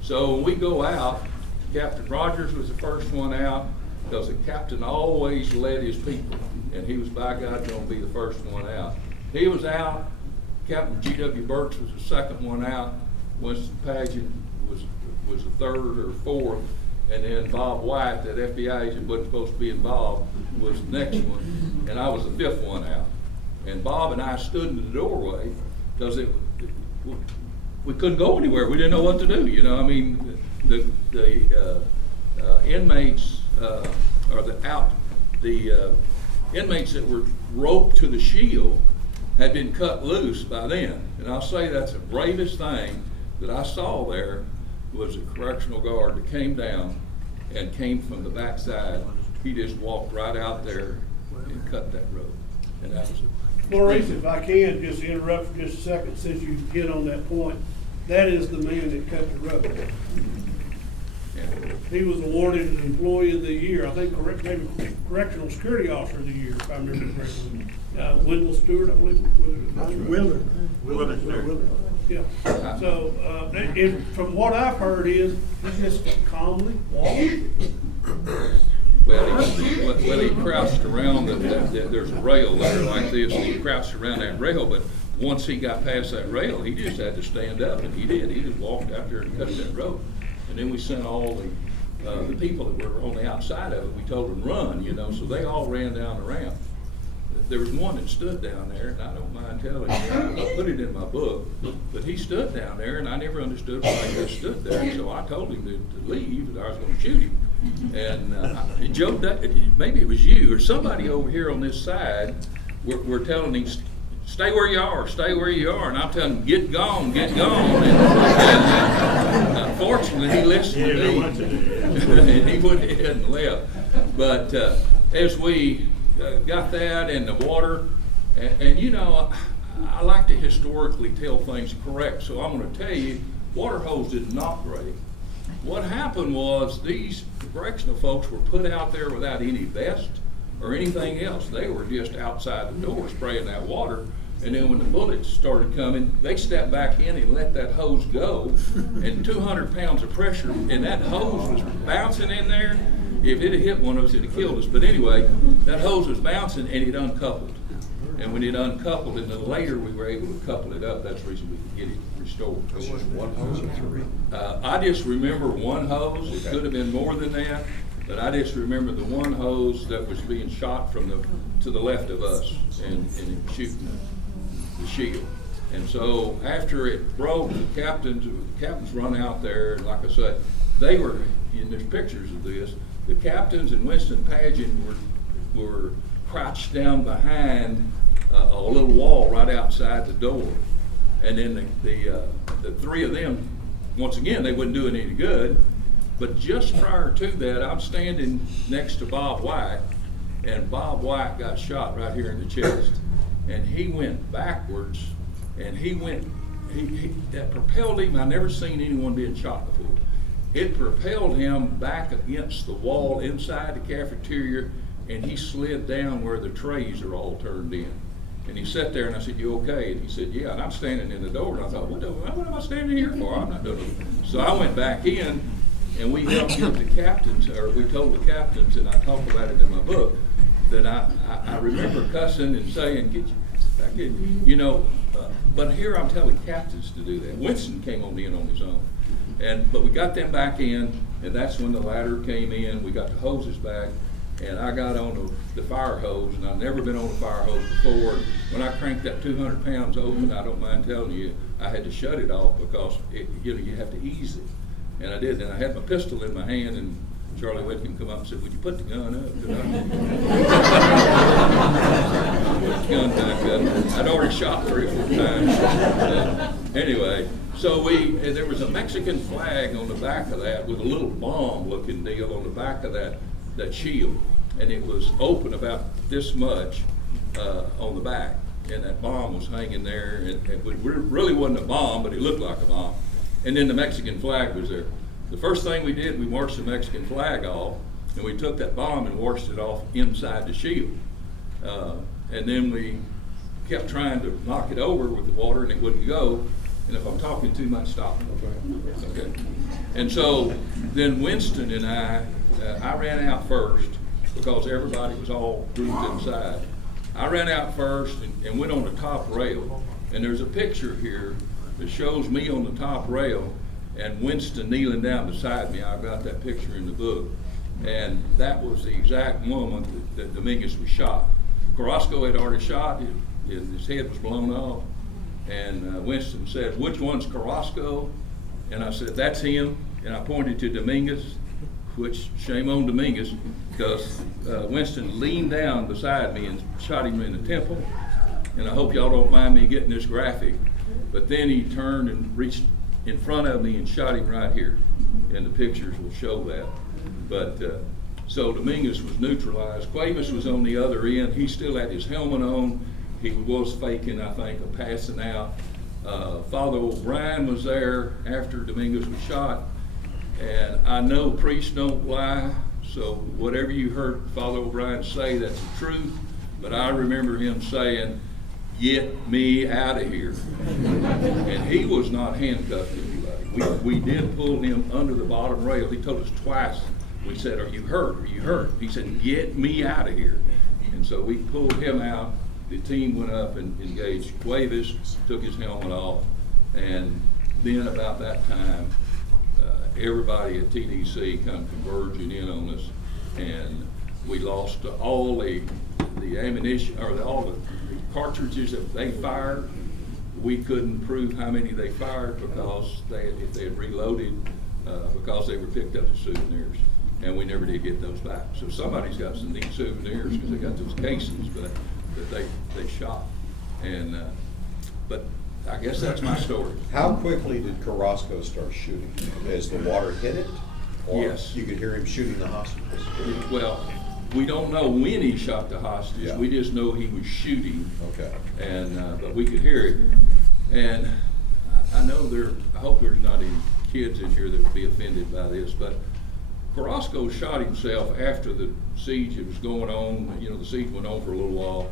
So when we go out, Captain Rogers was the first one out because the captain always led his people, and he was by God going to be the first one out. He was out. Captain G.W. Burks was the second one out. Winston Paget was the third or fourth, and then Bob White, that FBI agent wasn't supposed to be involved, was the next one, and I was the 5th one out. And Bob and I stood in the doorway because we couldn't go anywhere. We didn't know what to do. You know, I mean, the inmates the inmates that were roped to the shield had been cut loose by then. And I'll say that's the bravest thing that I saw there was a correctional guard that came down and came from the backside. He just walked right out there and cut that rope. And that was it. Maurice, if I can just interrupt for just a second, since you get on that point, that is the man that cut the rope. Yeah. He was awarded an Employee of the Year, I think maybe Correctional Security Officer of the Year, if I remember correctly. Wendell Stewart, I believe. Willard. Yeah, so, from what I've heard is, he just calmly walked. Well, he crouched around, there's a rail there like this, and he crouched around that rail, but once he got past that rail, he just had to stand up, and he did. He just walked out there and cut that rope. And then we sent all the people that were on the outside of it, we told them run, you know, so they all ran down the ramp. There was one that stood down there, and I don't mind telling you, I put it in my book, but he stood down there, and I never understood why he just stood there. And so I told him to leave, and I was going to shoot him. And Joe, maybe it was you or somebody over here on this side, were telling him, stay where you are, stay where you are. And I'm telling him, get gone, get gone. And fortunately, he listened to me, and he went ahead and left. But as we got that in the water, and you know, I like to historically tell things correct, so I'm going to tell you, water hose did not break. What happened was these correctional folks were put out there without any vest or anything else. They were just outside the door spraying that water, and then when the bullets started coming, they stepped back in and let that hose go, and 200 pounds of pressure, and that hose was bouncing in there. If it had hit one of us, it would have killed us. But anyway, that hose was bouncing, and it uncoupled. And when it uncoupled, and then later we were able to couple it up, that's the reason we could get it restored. One hose or three? I just remember one hose. It could have been more than that, but I just remember the one hose that was being shot from to the left of us and shooting the shield. And so after it broke, the captains run out there, and like I said, they were, and there's pictures of this, the captains and Winston Pageant were crouched down behind a little wall right outside the door. And then the three of them, once again, they wasn't doing any good. But just prior to that, I'm standing next to Bob White, and Bob White got shot right here in the chest. And he went backwards, and that propelled him. I've never seen anyone being shot before. It propelled him back against the wall inside the cafeteria, and he slid down where the trays are all turned in. And he sat there, and I said, "You okay?" And he said, "Yeah." And I'm standing in the door, and I thought, what am I standing here for? I'm not doing it. So I went back in, and we helped get the captains, or we told the captains, and I talk about it in my book, that I remember cussing and saying, "Get your ass back in," you know. But here I'm telling captains to do that. Winston came on in on his own. But we got them back in, and that's when the ladder came in. We got the hoses back, and I got on the fire hose, and I've never been on a fire hose before. When I cranked that 200 pounds open, I don't mind telling you, I had to shut it off because you have to ease it. And I did, and I had my pistol in my hand, and Charlie Whitcomb come up and said, "Would you put the gun up?" Put the gun back up. I'd already shot 3 or 4 times. Anyway, so there was a Mexican flag on the back of that with a little bomb-looking deal on the back of that shield, and it was open about this much on the back, and that bomb was hanging there, and it really wasn't a bomb, but it looked like a bomb. And then the Mexican flag was there. The first thing we did, we washed the Mexican flag off, and we took that bomb and washed it off inside the shield. And then we kept trying to knock it over with the water, and it wouldn't go. And if I'm talking too much, stop me. Okay. And so then Winston and I ran out first because everybody was all grouped inside. I ran out first and went on the top rail. And there's a picture here that shows me on the top rail and Winston kneeling down beside me. I've got that picture in the book. And that was the exact moment that Dominguez was shot. Carrasco had already shot, his head was blown off. And Winston said, "Which one's Carrasco?" And I said, "That's him." And I pointed to Dominguez, which shame on Dominguez, because Winston leaned down beside me and shot him in the temple. And I hope y'all don't mind me getting this graphic. But then he turned and reached in front of me and shot him right here. And the pictures will show that. But so Dominguez was neutralized. Cuevas was on the other end. He still had his helmet on. He was faking, I think, a passing out. Father O'Brien was there after Dominguez was shot. And I know priests don't lie, so whatever you heard Father O'Brien say, that's the truth. But I remember him saying, get me out of here. And he was not handcuffed to anybody. We did pull him under the bottom rail. He told us twice. We said, "Are you hurt? Are you hurt?" He said, "Get me out of here." And so we pulled him out. The team went up and engaged Cuevas, took his helmet off, and then about that time, everybody at TDC come converging in on us, and we lost all the ammunition, or all the cartridges that they fired. We couldn't prove how many they fired because if they had reloaded, because they were picked up as souvenirs, and we never did get those back. So somebody's got some neat souvenirs because they got those cases, but that they shot. And but I guess that's my story. How quickly did Carrasco start shooting? As the water hit it? Or Yes. you could hear him shooting the hostages? Well, we don't know when he shot the hostage. Yeah. We just know he was shooting. Okay. And but we could hear it. And I know I hope there's not any kids in here that would be offended by this, but Carrasco shot himself after the siege was going on. You know, the siege went on for a little while.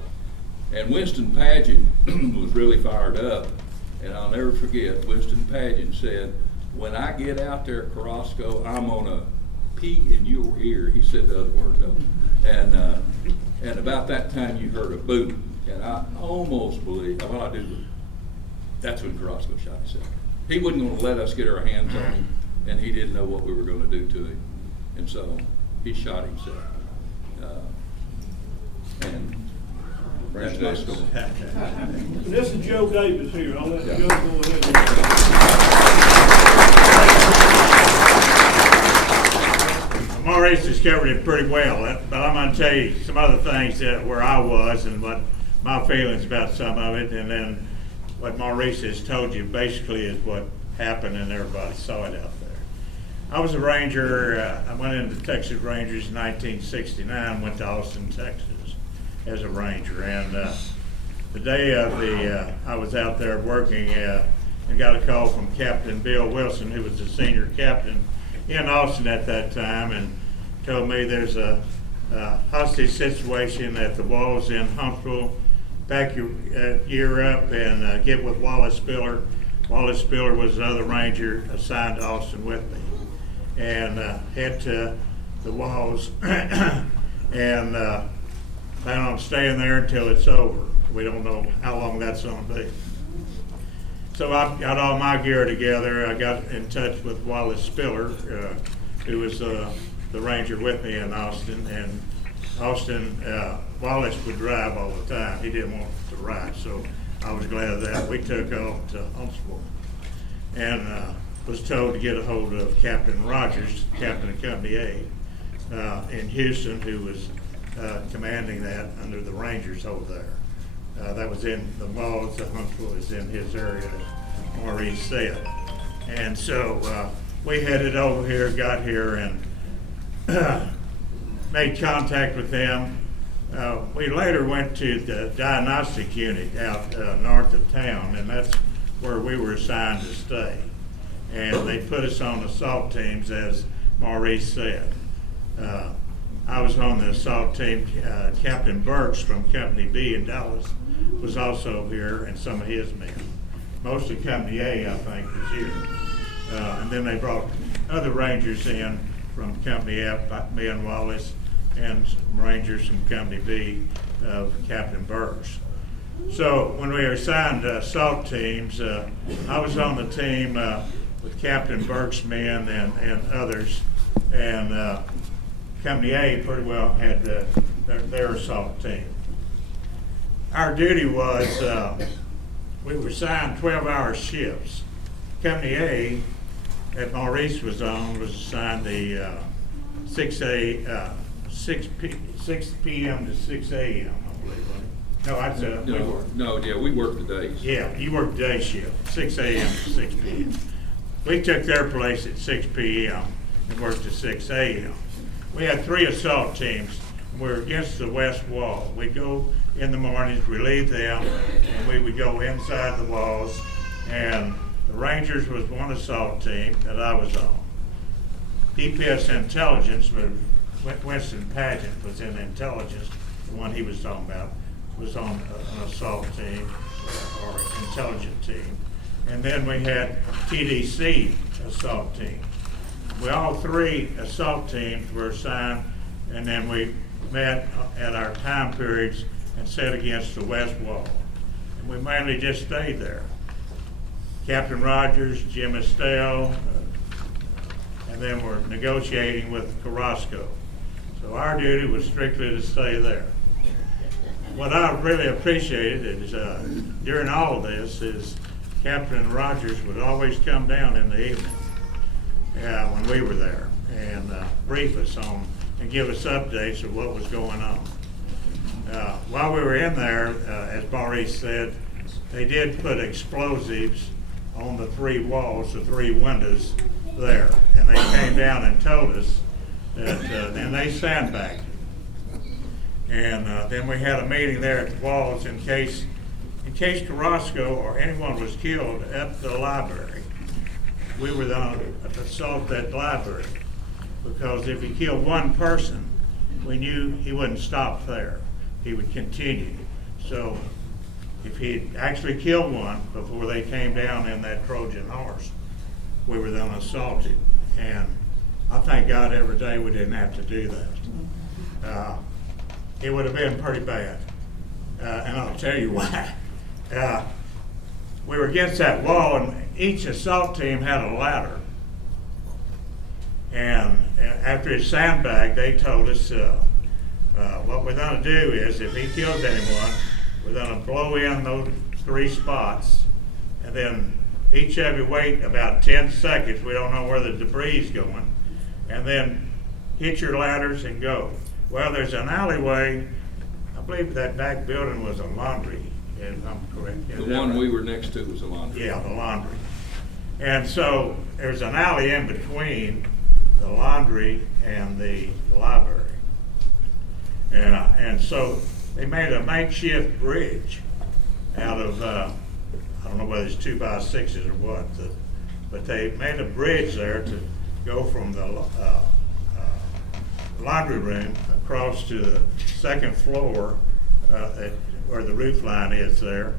And Winston Pageant was really fired up. And I'll never forget, Winston Pageant said, "When I get out there, Carrasco, I'm gonna pee in your ear." He said the other word though. And about that time you heard a boom. And I almost believe, well, I do believe, that's when Carrasco shot himself. He wasn't gonna let us get our hands on him, and he didn't know what we were gonna do to him. And so he shot himself. And that's my story. And this is Joe Davis here. I'll let Joe go ahead. Maurice has covered it pretty well, but I'm going to tell you some other things that where I was and what my feelings about some of it, and then what Maurice has told you basically is what happened and everybody saw it out there. I was a Ranger. I went into Texas Rangers in 1969, went to Austin, Texas as a Ranger, and the day of I was out there working and got a call from Captain Bill Wilson, who was the senior captain in Austin at that time, and told me there's a hostage situation at the walls in Huntsville. Back your gear up and get with Wallace Spiller. Wallace Spiller was another Ranger assigned to Austin with me, and head to the walls and plan on staying there until it's over. We don't know how long that's going to be. So I got all my gear together. I got in touch with Wallace Spiller, who was the Ranger with me in Austin. And Wallace would drive all the time. He didn't want to ride, so I was glad of that. We took off to Huntsville and was told to get a hold of Captain Rogers, Captain of Company A in Houston, who was commanding that under the Rangers over there. That was in the walls of Huntsville, is in his area, as Maurice said. And so we headed over here, got here, and made contact with them. We later went to the diagnostic unit out north of town, and that's where we were assigned to stay. And they put us on assault teams, as Maurice said. I was on the assault team. Captain Burks from Company B in Dallas was also here, and some of his men. Most of Company A, I think, was here. And then they brought other Rangers in from Company F, me and Wallace, and some Rangers from Company B of Captain Burks. So when we were assigned assault teams, I was on the team with Captain Burke's men and others, and Company A pretty well had their assault team. Our duty was, we were assigned 12-hour shifts. Company A, that Maurice was on, was assigned the 6 p.m. to 6 a.m., I believe, wasn't it? No, I'd say we worked. No, yeah, we worked the days. Yeah, you worked day shift, 6 a.m. to 6 p.m. We took their place at 6 p.m. and worked to 6 a.m. We had 3 assault teams. We were against the west wall. We'd go in the mornings, relieve them, and we would go inside the walls. And the Rangers was one assault team that I was on. DPS Intelligence, Winston Pageant was in intelligence, the one he was talking about, was on an assault team or intelligence team. And then we had TDC assault team. All three assault teams were assigned, and then we met at our time periods and sat against the west wall. And we mainly just stayed there. Captain Rogers, Jim Estelle, and then we're negotiating with Carrasco. So our duty was strictly to stay there. What I really appreciated is during all of this is Captain Rogers would always come down in the evening when we were there and brief us on and give us updates of what was going on. While we were in there, as Maurice said, they did put explosives on the three walls, the three windows there, and they came down and told us that, and they sandbagged it. And then we had a meeting there at the walls in case Carrasco or anyone was killed at the library. We were going to assault that library because if he killed one person, we knew he wouldn't stop there. He would continue. So if he actually killed one before they came down in that Trojan horse, we were then assaulted. And I thank God every day we didn't have to do that. It would have been pretty bad. And I'll tell you why. We were against that wall, and each assault team had a ladder. And after his sandbag, they told us what we're going to do is if he kills anyone, we're going to blow in those three spots, and then each of you wait about 10 seconds. We don't know where the debris is going, and then hit your ladders and go. Well, there's an alleyway. I believe that back building was a laundry, if I'm correct. The one we were next to was a laundry. Yeah, the laundry. And so there's an alley in between the laundry and the library. And so they made a makeshift bridge out of, I don't know whether it's 2x6s or what, but they made a bridge there to go from the laundry room across to the second floor where the roof line is there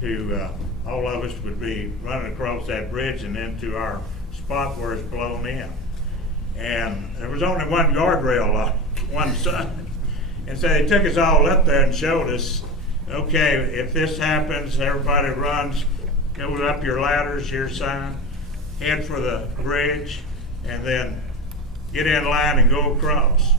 to all of us would be running across that bridge and into our spot where it's blown in. And there was only one guardrail on one side. And so they took us all up there and showed us, okay, if this happens, everybody runs, go up your ladders, your sign, head for the bridge, and then get in line and go across.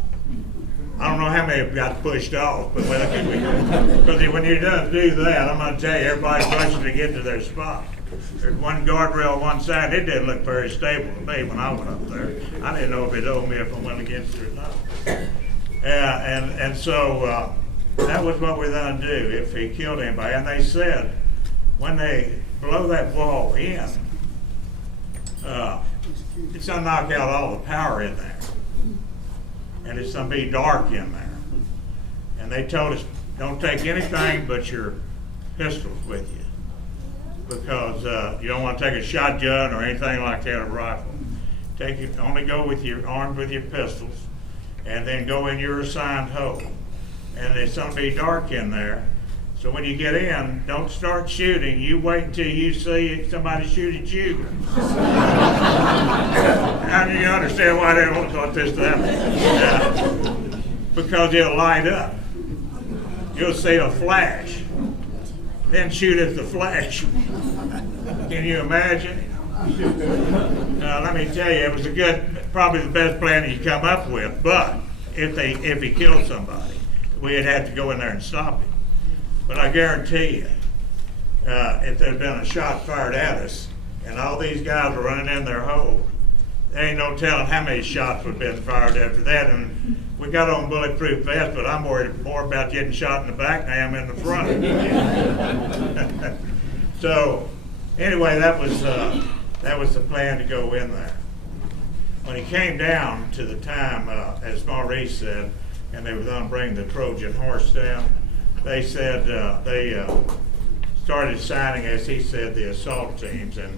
I don't know how many got pushed off, but because when you're done to do that, I'm going to tell you, everybody's rushing to get to their spot. There's one guardrail on one side. It didn't look very stable to me when I went up there. I didn't know if it owed me if I went against it or not. And so that was what we were going to do if he killed anybody. And they said when they blow that wall in, it's going to knock out all the power in there. And it's going to be dark in there. And they told us, don't take anything but your pistols with you. Because you don't want to take a shotgun or anything like that, a rifle. Only go with armed with your pistols, and then go in your assigned hole. And it's going to be dark in there. So when you get in, don't start shooting. You wait until you see somebody shoot at you. How do you understand why they don't want this to happen? Because it'll light up. You'll see a flash. Then shoot at the flash. Can you imagine? Let me tell you, it was probably the best plan he come up with. But if he killed somebody, we'd have to go in there and stop him. But I guarantee you, if there'd been a shot fired at us, and all these guys were running in their hole, there ain't no telling how many shots would have been fired after that. And we got on bulletproof vests, but I'm worried more about getting shot in the back than I am in the front. So, anyway, that was the plan to go in there. When it came down to the time, as Maurice said, and they were going to bring the Trojan horse down, they said they started signing, as he said, the assault teams. And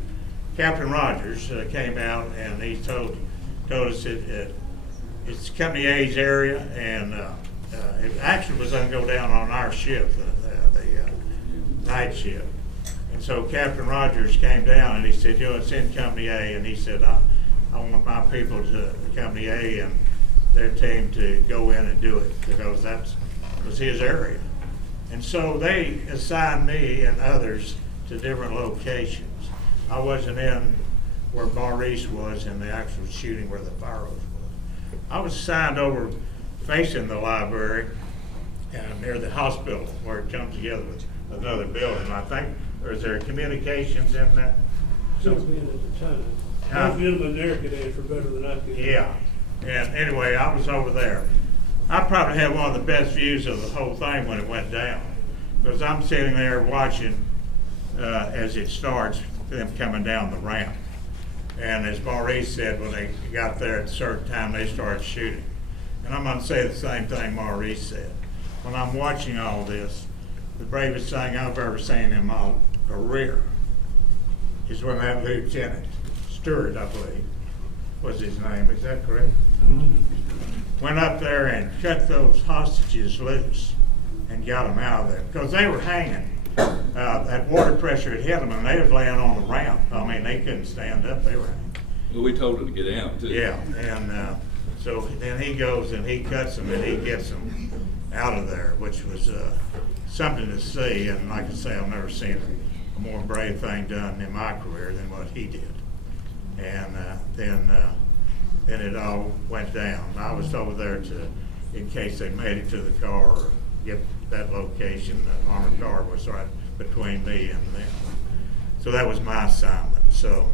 Captain Rogers came out and he told us it's Company A's area, and it actually was going to go down on our ship. night shift. And so Captain Rogers came down and he said, you know, it's in Company A, and he said, I want my people to Company A and their team to go in and do it, because that was his area. And so they assigned me and others to different locations. I wasn't in where Maurice was in the actual shooting where the fireworks was. I was assigned over facing the library and near the hospital where it comes together with another building. I think, or is there communications in that? Should have been at the time. Those gentlemen there could answer better than I could. Yeah, and anyway, I was over there. I probably had one of the best views of the whole thing when it went down, because I'm sitting there watching as it starts, them coming down the ramp. And as Maurice said, when they got there at a certain time, they started shooting. And I'm going to say the same thing Maurice said. When I'm watching all this, the bravest thing I've ever seen in my career is when that lieutenant, Stewart, I believe, was his name, is that correct? Went up there and cut those hostages loose and got them out of there, because they were hanging. That water pressure had hit them and they was laying on the ramp. I mean, they couldn't stand up, they were hanging. Well, we told him to get down too. Yeah, and so then he goes and he cuts them and he gets them out of there, which was something to see. And like I say, I've never seen a more brave thing done in my career than what he did. And then it all went down. I was over there in case they made it to the car or get that location. The armored car was right between me and them. So that was my assignment. So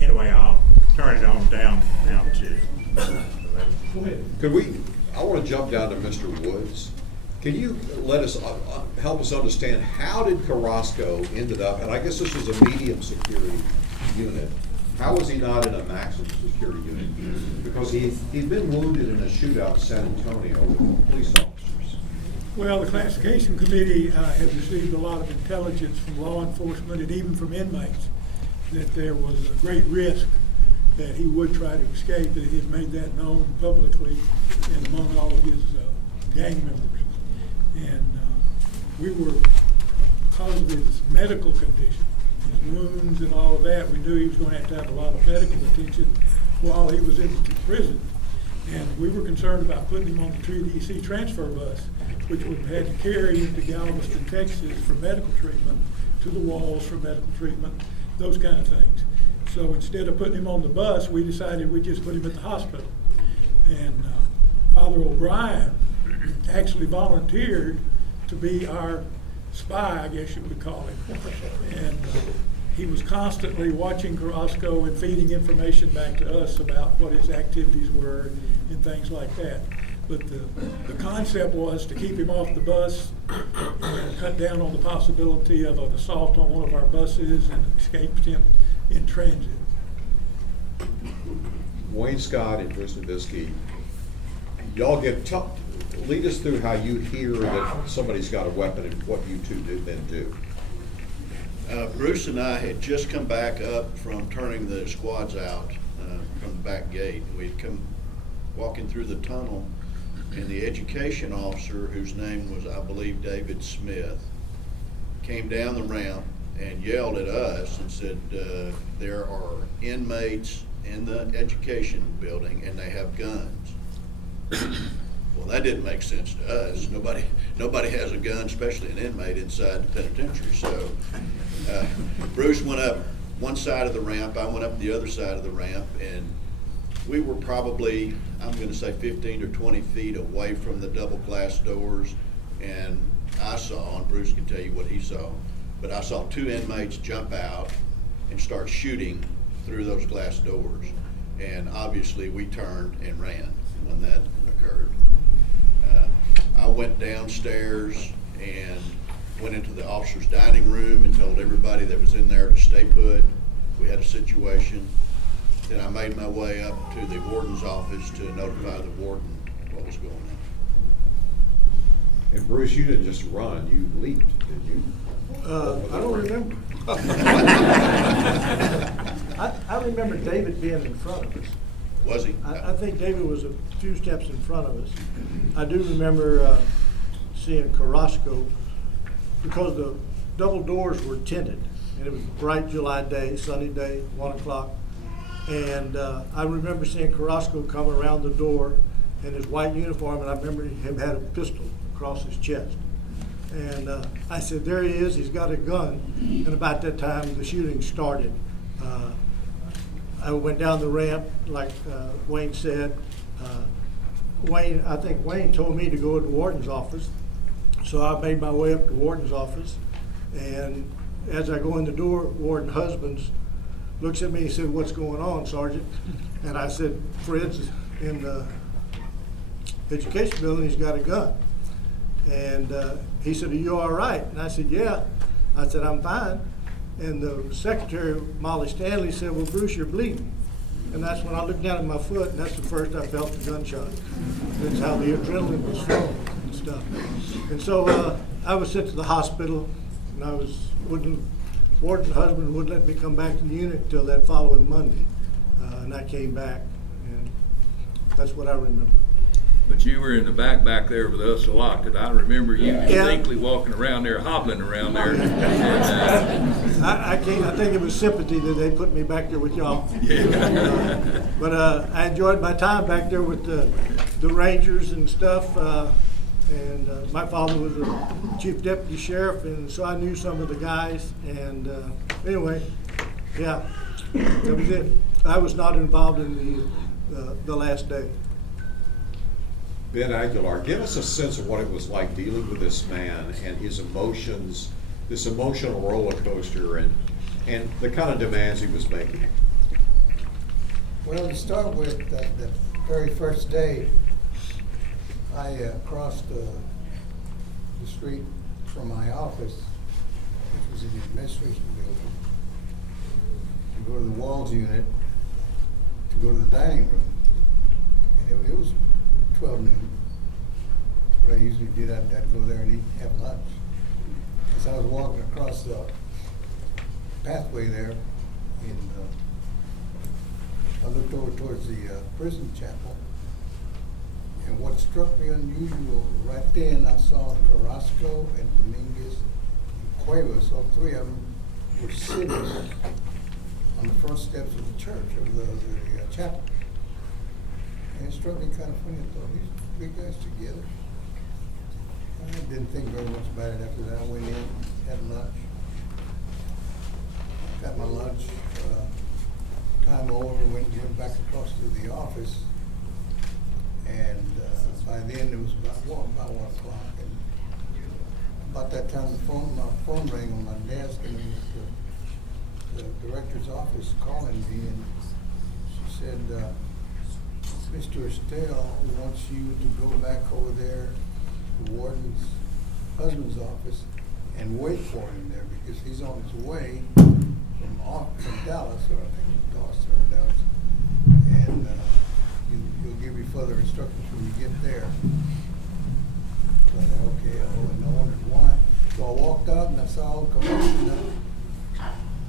anyway, I'll turn it on down now to. Go ahead. I want to jump down to Mr. Woods. Can you let us, help us understand, how did Carrasco ended up, and I guess this was a medium security unit, how was he not in a maximum security unit? Because he'd been wounded in a shootout in San Antonio with police officers. Well, the classification committee had received a lot of intelligence from law enforcement and even from inmates that there was a great risk that he would try to escape, that he had made that known publicly and among all of his gang members. And we were, because of his medical condition, his wounds and all of that, we knew he was going to have a lot of medical attention while he was in prison. And we were concerned about putting him on the TDCJ transfer bus, which would have had to carry him to Galveston, Texas for medical treatment, to the walls for medical treatment, those kind of things. So instead of putting him on the bus, we decided we'd just put him at the hospital. And Father O'Brien actually volunteered to be our spy, I guess you would call him. And he was constantly watching Carrasco and feeding information back to us about what his activities were and things like that. But the concept was to keep him off the bus and cut down on the possibility of an assault on one of our buses and escape attempt in transit. Wayne Scott and Bruce Nabisky, y'all lead us through how you hear that somebody's got a weapon and what you two then do. Bruce and I had just come back up from turning the squads out from the back gate. We'd come walking through the tunnel, and the education officer, whose name was, I believe, David Smith, came down the ramp and yelled at us and said, there are inmates in the education building and they have guns. Well, that didn't make sense to us. Nobody has a gun, especially an inmate inside the penitentiary. So Bruce went up one side of the ramp, I went up the other side of the ramp, and we were probably, I'm going to say 15 or 20 feet away from the double glass doors, and I saw, and Bruce can tell you what he saw, but I saw two inmates jump out and start shooting through those glass doors. And obviously we turned and ran when that occurred. I went downstairs and went into the officer's dining room and told everybody that was in there to stay put. We had a situation. Then I made my way up to the warden's office to notify the warden what was going on. And Bruce, you didn't just run, you leaped, did you? I don't remember. I remember David being in front of us. Was he? I think David was a few steps in front of us. I do remember seeing Carrasco, because double doors were tinted, and it was a bright July day, sunny day, 1 o'clock. And I remember seeing Carrasco come around the door in his white uniform, and I remember him had a pistol across his chest. And I said, there he is, he's got a gun. And about that time, the shooting started. I went down the ramp, like Wayne said. I think Wayne told me to go to the warden's office. So I made my way up to the warden's office. And as I go in the door, Warden Husbands looks at me and said, what's going on, Sergeant? And I said, Fred's in the education building, he's got a gun. And he said, are you all right? And I said, yeah. I said, I'm fine. And the secretary, Molly Stanley, said, well, Bruce, you're bleeding. And that's when I looked down at my foot, and that's the first I felt the gunshot. That's how the adrenaline was flowing and stuff. And so I was sent to the hospital, and Warden's husband wouldn't let me come back to the unit until that following Monday. And I came back, and that's what I remember. But you were in the back there with us a lot, because I remember you distinctly walking around there, hobbling around there. And, I think it was sympathy that they put me back there with y'all. But I enjoyed my time back there with the Rangers and stuff. And my father was a chief deputy sheriff, and so I knew some of the guys. And anyway, yeah, that was it. I was not involved in the last day. Ben Aguilar, give us a sense of what it was like dealing with this man and his emotions, this emotional roller coaster, and the kind of demands he was making. Well, to start with, the very first day, I crossed the street from my office, which was in the administration building, to go to the Walls Unit, to go to the dining room. And it was 12 noon. What I usually did, I'd go there and have lunch. As I was walking across the pathway there, I looked over towards the prison chapel, and what struck me unusual, right then I saw Carrasco and Dominguez and Cuevas, all three of them were sitting on the front steps of the church, of the chapel. And it struck me kind of funny. I thought, these three guys together. I didn't think very much about it after that. I went in, had lunch, got my lunch, time over, went back across to the office. And by then it was about 1 o'clock. And about that time my phone rang on my desk, and it was the director's office calling me, and she said, Mr. Estelle wants you to go back over there to Warden's husband's office and wait for him there, because he's on his way from Dallas, or I think Dawson or Dallas, and he'll give you further instructions when you get there. So I said, okay, and I wondered why. So I walked out and I saw a commotion.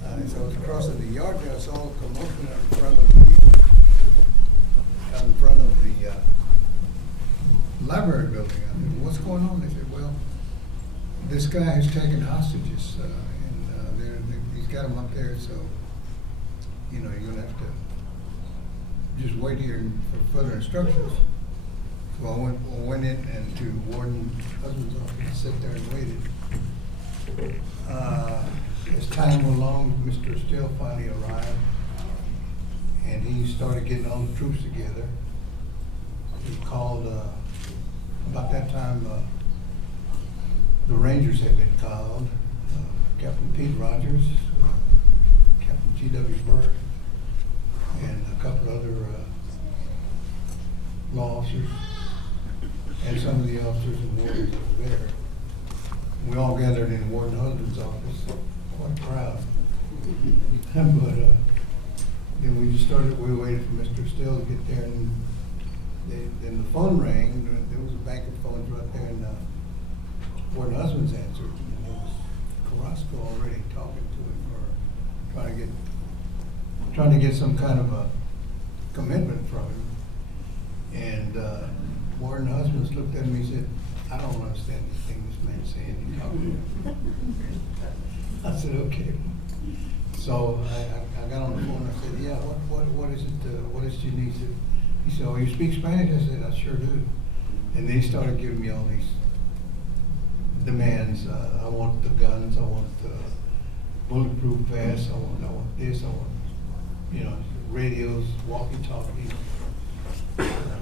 As I was crossing the yard there, I saw a commotion in front of the library building. I said, what's going on? They said, well, this guy has taken hostages, and he's got them up there, so, you're going to have to just wait here for further instructions. So I went in and to Warden's husband's office and sat there and waited. As time went along, Mr. Estelle finally arrived, and he started getting all the troops together. He called, about that time, the Rangers had been called, Captain Pete Rogers, Captain G.W. Burke, and a couple other law officers, and some of the officers and wardens that were there. We all gathered in Warden Husband's office, quite proud. But then we just we waited for Mr. Estelle to get there, and then the phone rang. There was a bank of phones right there, and Warden Husband's answered. And it was Carrasco already talking to him, or trying to get some kind of a commitment from him. And Warden Husbands looked at me and said, I don't understand this thing this man's saying. I said, okay. So I got on the phone and I said, yeah, what is it, what is it you need to? He said, oh, you speak Spanish? I said, I sure do. And then he started giving me all these demands. I want the guns, I want the bulletproof vests, I want this, I want, radios, walkie-talkies,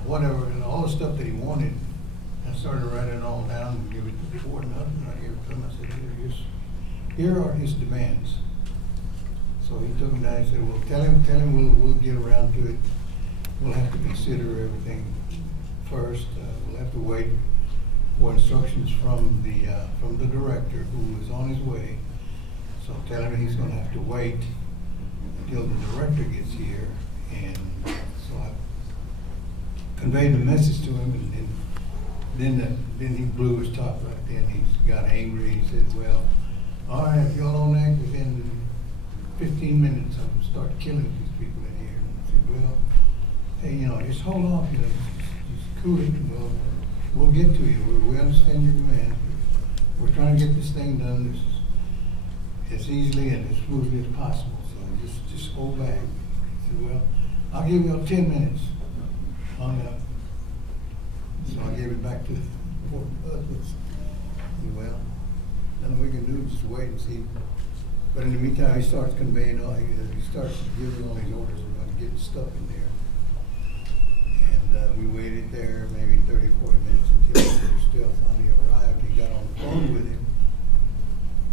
whatever, and all the stuff that he wanted. I started writing it all down and give it to Ford and Hudson. I gave it to him. I said, here are his demands. So he took them down and said, well, tell him we'll get around to it. We'll have to consider everything first. We'll have to wait for instructions from the director, who is on his way. So tell him he's gonna have to wait until the director gets here. And so I conveyed the message to him, and then he blew his top right then. He got angry. He said, well, all right, if y'all don't act within 15 minutes, I'm gonna start killing these people in here. And I said, well, hey, just hold off, just cool it. We'll get to you. We understand your demand. We're trying to get this thing done as easily and as smoothly as possible. So just hold back. I said, well, I'll give you 10 minutes. Hung up. So I gave it back to Fort Hudson. Well, nothing we can do is just wait and see. But in the meantime, he starts conveying he starts giving all these orders about getting stuff in there. And we waited there maybe 30, 40 minutes until Mr. Still finally arrived. He got on the phone with him.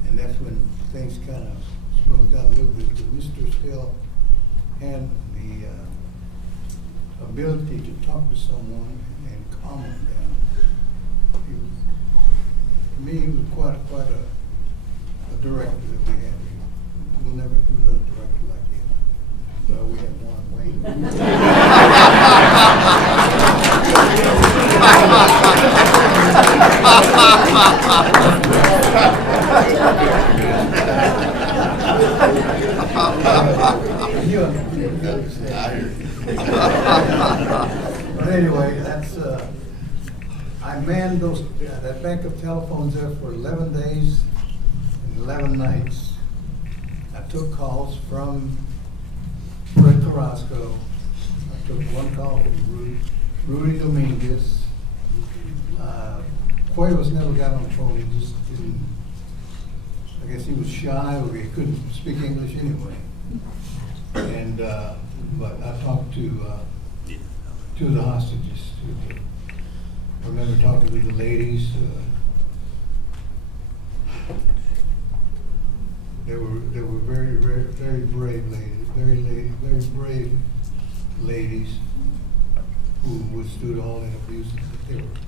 And that's when things kind of smoothed out a little bit. But Mr. Still had the ability to talk to someone and calm them down. To me, he was quite a director that we had. We'll never do another director like him. So we had one, Wayne. But anyway, that's I manned that bank of telephones there for 11 days and 11 nights. I took calls from Fred Carrasco. I took one call from Rudy Dominguez. Cuevas never got on the phone. He just didn't. I guess he was shy, or he couldn't speak English anyway. And but I talked to the hostages. I remember talking to the ladies. They were very brave ladies, very brave ladies who withstood all the abuses that they were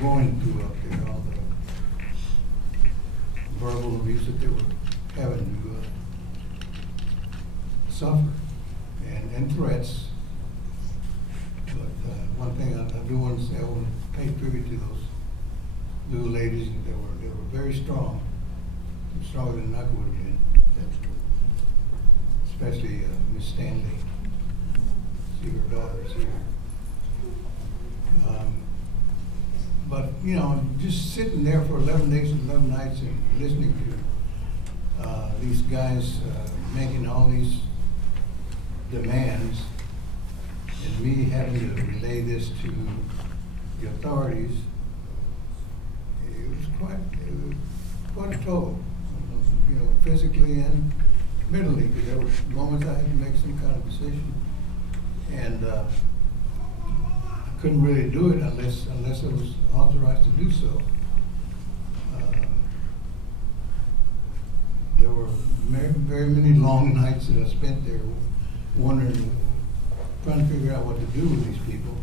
going through up there, all the verbal abuse that they were having to suffer, and threats. But one thing I do want to say, I want to pay tribute to those little ladies. They were very strong, stronger than I could have been. That's true. Especially Miss Stanley. See her daughters here. But just sitting there for 11 days and 11 nights and listening to these guys making all these demands, and me having to relay this to the authorities, it was quite a toll, physically and mentally, because there were moments I had to make some kind of decision, and I couldn't really do it unless I was authorized to do so. There were very many long nights that I spent there wondering, trying to figure out what to do with these people,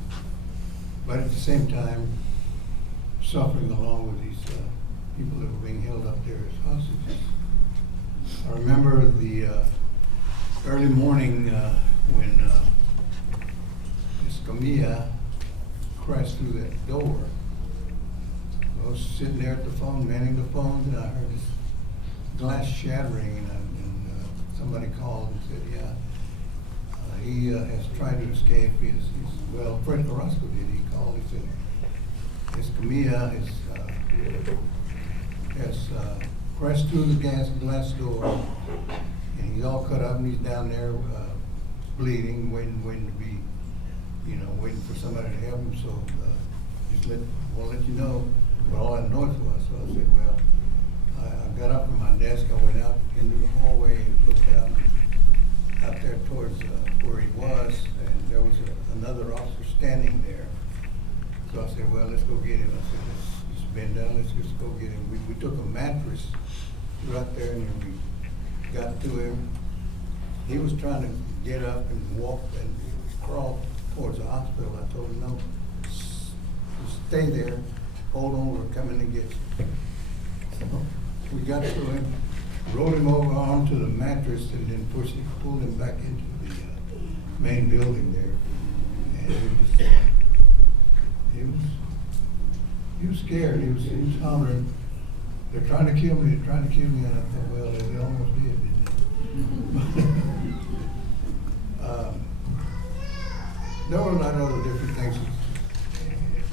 but at the same time suffering along with these people that were being held up there as hostages. I remember the early morning when Escamilla crashed through that door. I was sitting there at the phone, manning the phone, and I heard this glass shattering, and somebody called and said, yeah, he has tried to escape. Well, Fred Carrasco did. He called, he said, his Camilla has crashed through the glass door, and he's all cut up, and he's down there bleeding, waiting to be, waiting for somebody to help him. So just want to let you know what all that noise was. So I said, well, I got up from my desk, I went out into the hallway and looked out there towards where he was, and there was another officer standing there. So I said, well, let's go get him. I said, he's been down, let's just go get him. We took a mattress right there, and then we got to him. He was trying to get up and walk and crawl towards the hospital. I told him, no, stay there, hold on, we're coming to get you. So we got to him, rolled him over onto the mattress, and then pulled him back into the main building there. And he was scared. He was hollering, "They're trying to kill me, they're trying to kill me." And I thought, well, they almost did, didn't they? There were a lot of other different things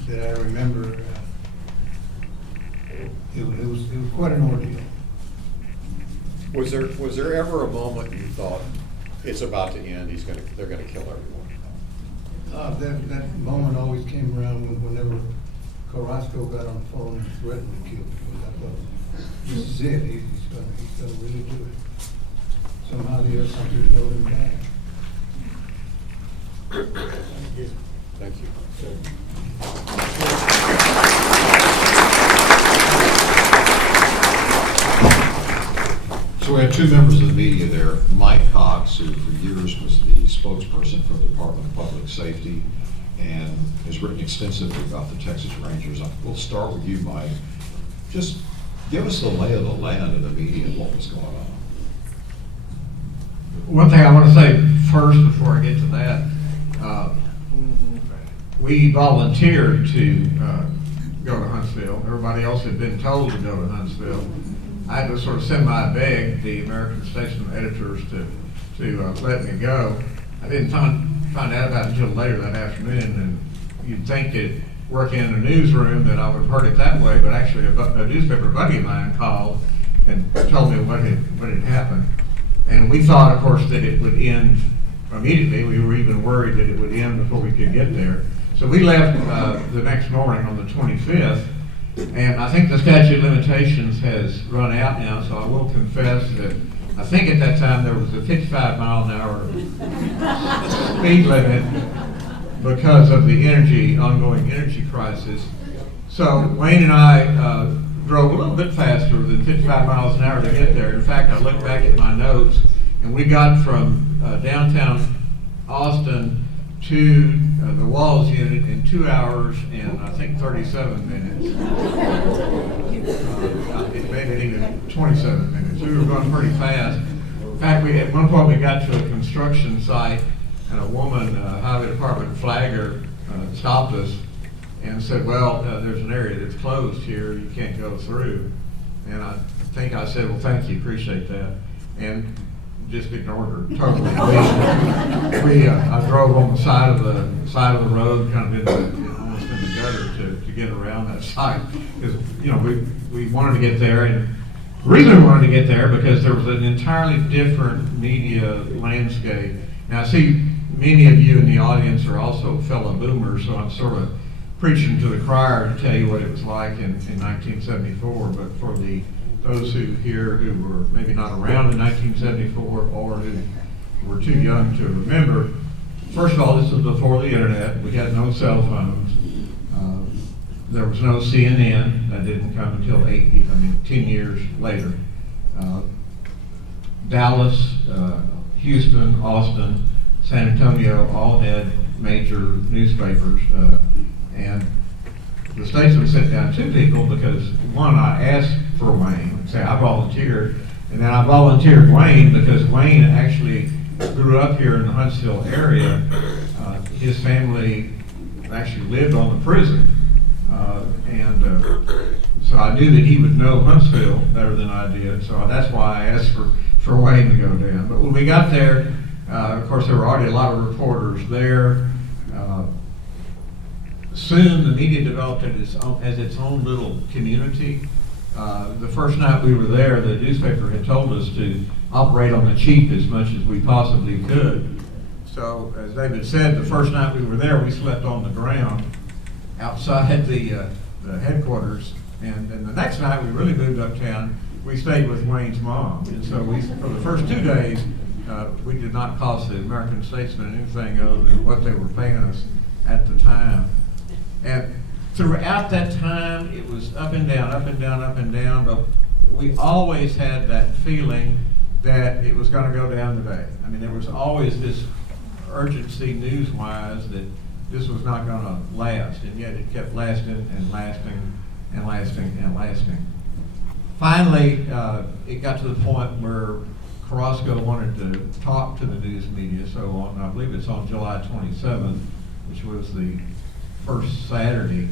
that I remember. It was quite an ordeal. Was there ever a moment you thought it's about to end? They're gonna kill everyone? That moment always came around whenever Carrasco got on the phone and threatened to kill people. I thought, this is it. He's gonna really do it. Somehow the other countries held him back. Thank you. So we had two members of the media there. Mike Cox, who for years was the spokesperson for the Department of Public Safety and has written extensively about the Texas Rangers. We'll start with you, Mike. Just give us the lay of the land of the media and what was going on. One thing I want to say first before I get to that, we volunteered to go to Huntsville. Everybody else had been told to go to Huntsville. I had to sort of semi-beg the American Statesman editors to let me go. I didn't find out about it until later that afternoon, and you'd think that working in a newsroom that I would have heard it that way, but actually a newspaper buddy of mine called and told me what had happened. And we thought, of course, that it would end immediately. We were even worried that it would end before we could get there. So we left the next morning on the 25th, and I think the statute of limitations has run out now, so I will confess that I think at that time there was a 55-mile-an-hour speed limit because of the ongoing energy crisis. So Wayne and I drove a little bit faster than 55 miles an hour to get there. In fact, I looked back at my notes, and we got from downtown Austin to the Walls Unit in 2 hours and I think 37 minutes. It made it even 27 minutes. We were going pretty fast. In fact, at one point we got to a construction site, and a woman, highway department flagger, stopped us and said, well, there's an area that's closed here, you can't go through. And I think I said, well, thank you, appreciate that. And just ignored her totally. I drove on the side of the road, kind of almost in the gutter to get around that site. Because, we wanted to get there, and the reason we wanted to get there because there was an entirely different media landscape. Now, I see many of you in the audience are also fellow boomers, so I'm sort of preaching to the choir to tell you what it was like in 1974, but for those who were maybe not around in 1974 or who were too young to remember, first of all, this was before the internet. We had no cell phones. There was no CNN. That didn't come until 10 years later. Dallas, Houston, Austin, San Antonio all had major newspapers. And the Statesman sent down two people because, one, I asked for Wayne, I volunteered, and then I volunteered Wayne because Wayne actually grew up here in the Huntsville area. His family actually lived on the prison, so I knew that he would know Huntsville better than I did, so that's why I asked for Wayne to go down. But when we got there, of course, there were already a lot of reporters there. soon the media developed as its own little community. The first night we were there, the newspaper had told us to operate on the cheap as much as we possibly could. So, as David said, the first night we were there, we slept on the ground outside the headquarters. And then the next night, we really moved uptown. We stayed with Wayne's mom. And so for the first 2 days, we did not cost the American Statesman anything other than what they were paying us at the time. And throughout that time, it was up and down, up and down, up and down, but we always had that feeling that it was going to go down today. I mean, there was always this urgency news-wise that this was not going to last, and yet it kept lasting and lasting and lasting and lasting. Finally, it got to the point where Carrasco wanted to talk to the news media, so on, I believe it's on July 27th, which was the first Saturday,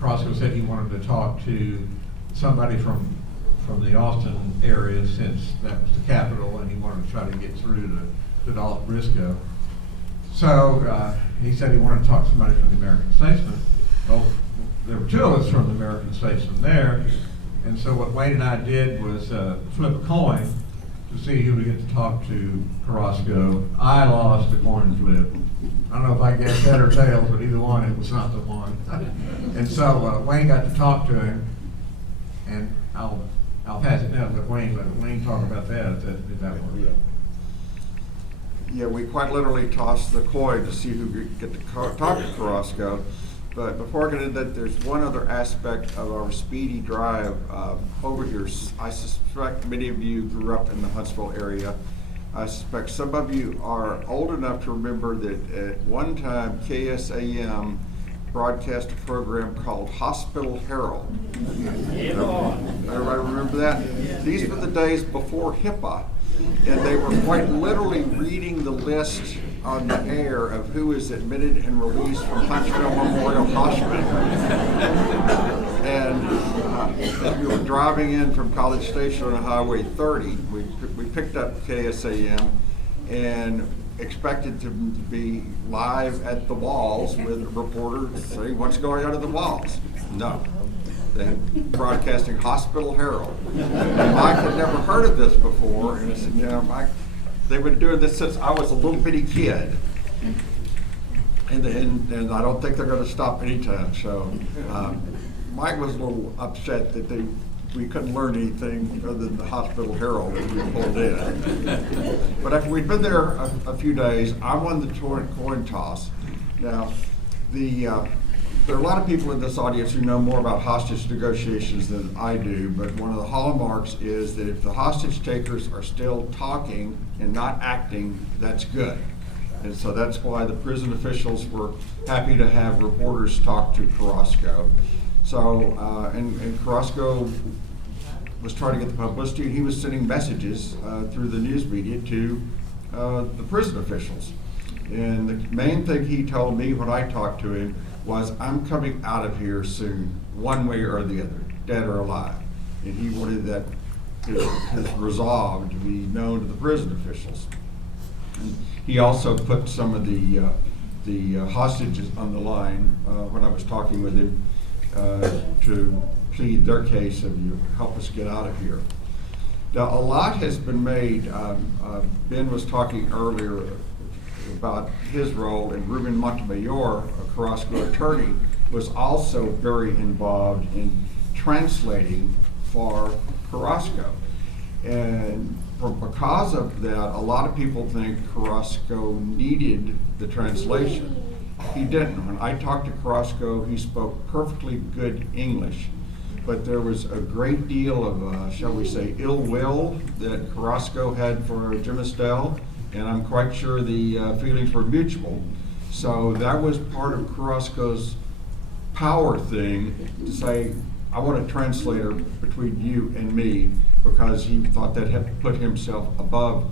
Carrasco said he wanted to talk to somebody from the Austin area, since that was the capital, and he wanted to try to get through to Dallas Briscoe. So he said he wanted to talk to somebody from the American Statesman. Well, there were 2 of us from the American Statesman there, and so what Wayne and I did was flip a coin to see who would get to talk to Carrasco. I lost the coin flip. I don't know if I guessed head or tails, but either one, it was not the one. And so Wayne got to talk to him, and I'll pass it now to Wayne, let Wayne talk about that if that works. Yeah, we quite literally tossed the coin to see who could get to talk to Carrasco. But before I get into that, there's one other aspect of our speedy drive over here. I suspect many of you grew up in the Huntsville area. I suspect some of you are old enough to remember that at one time KSAM broadcast a program called Hospital Herald. Everybody remember that? These were the days before HIPAA, and they were quite literally reading the list on the air of who is admitted and released from Huntsville Memorial Hospital. And as we were driving in from College Station on Highway 30, we picked up KSAM and expected to be live at the walls with a reporter saying what's going on at the walls. No. They broadcasting Hospital Herald. And Mike had never heard of this before, and I said, yeah, Mike, they've been doing this since I was a little bitty kid. And I don't think they're going to stop anytime. So Mike was a little upset that we couldn't learn anything other than the Hospital Herald that we pulled in. But after we'd been there a few days, I won the coin toss. Now, there are a lot of people in this audience who know more about hostage negotiations than I do, but one of the hallmarks is that if the hostage takers are still talking and not acting, that's good. And so that's why the prison officials were happy to have reporters talk to Carrasco. So, and Carrasco was trying to get the publicity, and he was sending messages through the news media to the prison officials. And the main thing he told me when I talked to him was, I'm coming out of here soon, one way or the other, dead or alive. And he wanted that his resolve to be known to the prison officials. And he also put some of the hostages on the line when I was talking with him to plead their case of, you help us get out of here. Now, a lot has been made. Ben was talking earlier about his role, and Ruben Montemayor, a Carrasco attorney, was also very involved in translating for Carrasco. And because of that, a lot of people think Carrasco needed the translation. He didn't. When I talked to Carrasco, he spoke perfectly good English, but there was a great deal of, shall we say, ill will that Carrasco had for Jim Estelle, and I'm quite sure the feelings were mutual. So that was part of Carrasco's power thing to say, I want a translator between you and me, because he thought that had put himself above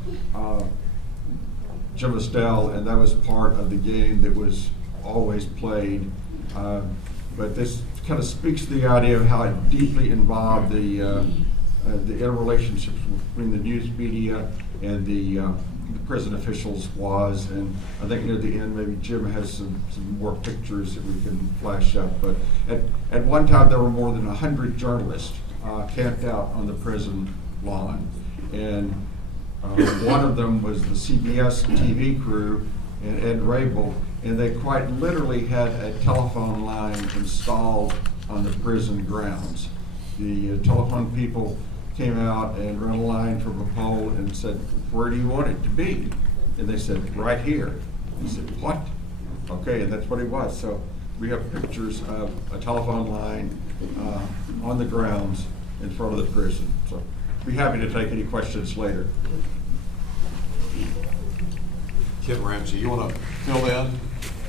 Jim Estelle, and that was part of the game that was always played. But this kind of speaks to the idea of how deeply involved the interrelationships between the news media and the the prison officials was, and I think near the end, maybe Jim has some more pictures that we can flash up, but at one time, there were more than 100 journalists camped out on the prison lawn, and one of them was the CBS TV crew and Ed Rabel, and they quite literally had a telephone line installed on the prison grounds. The telephone people came out and ran a line from a pole and said, "Where do you want it to be?" And they said, "Right here." He said, "What?" Okay, and that's what it was. So we have pictures of a telephone line on the grounds in front of the prison. So be happy to take any questions later. Kim Ramsey, you want to fill in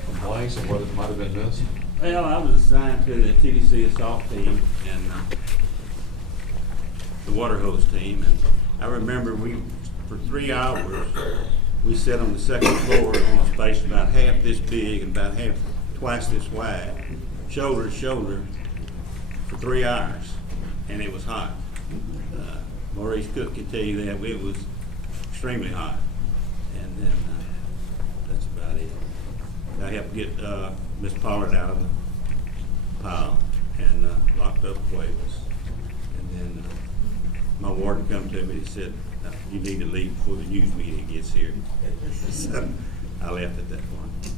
some blanks of what might have been missed? Well, I was assigned to the TDC assault team and the water hose team, and I remember for 3 hours, we sat on the second floor on a space about half this big and about twice this wide, shoulder to shoulder, for 3 hours, and it was hot. Maurice Cook can tell you that it was extremely hot, and then that's about it. I helped get Miss Pollard out of the pile and locked up Cuevas. And then my warden come to me and said, "You need to leave before the news media gets here." So I left at that point.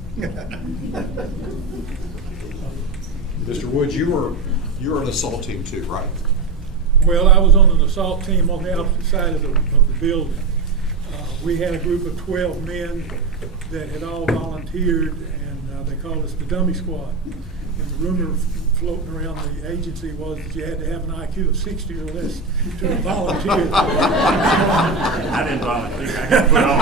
Mr. Woods, you were an assault team too, right? Well, I was on an assault team on the opposite side of the building. We had a group of 12 men that had all volunteered, and they called us the dummy squad. And the rumor floating around the agency was that you had to have an IQ of 60 or less to volunteer. I didn't volunteer. I got put on.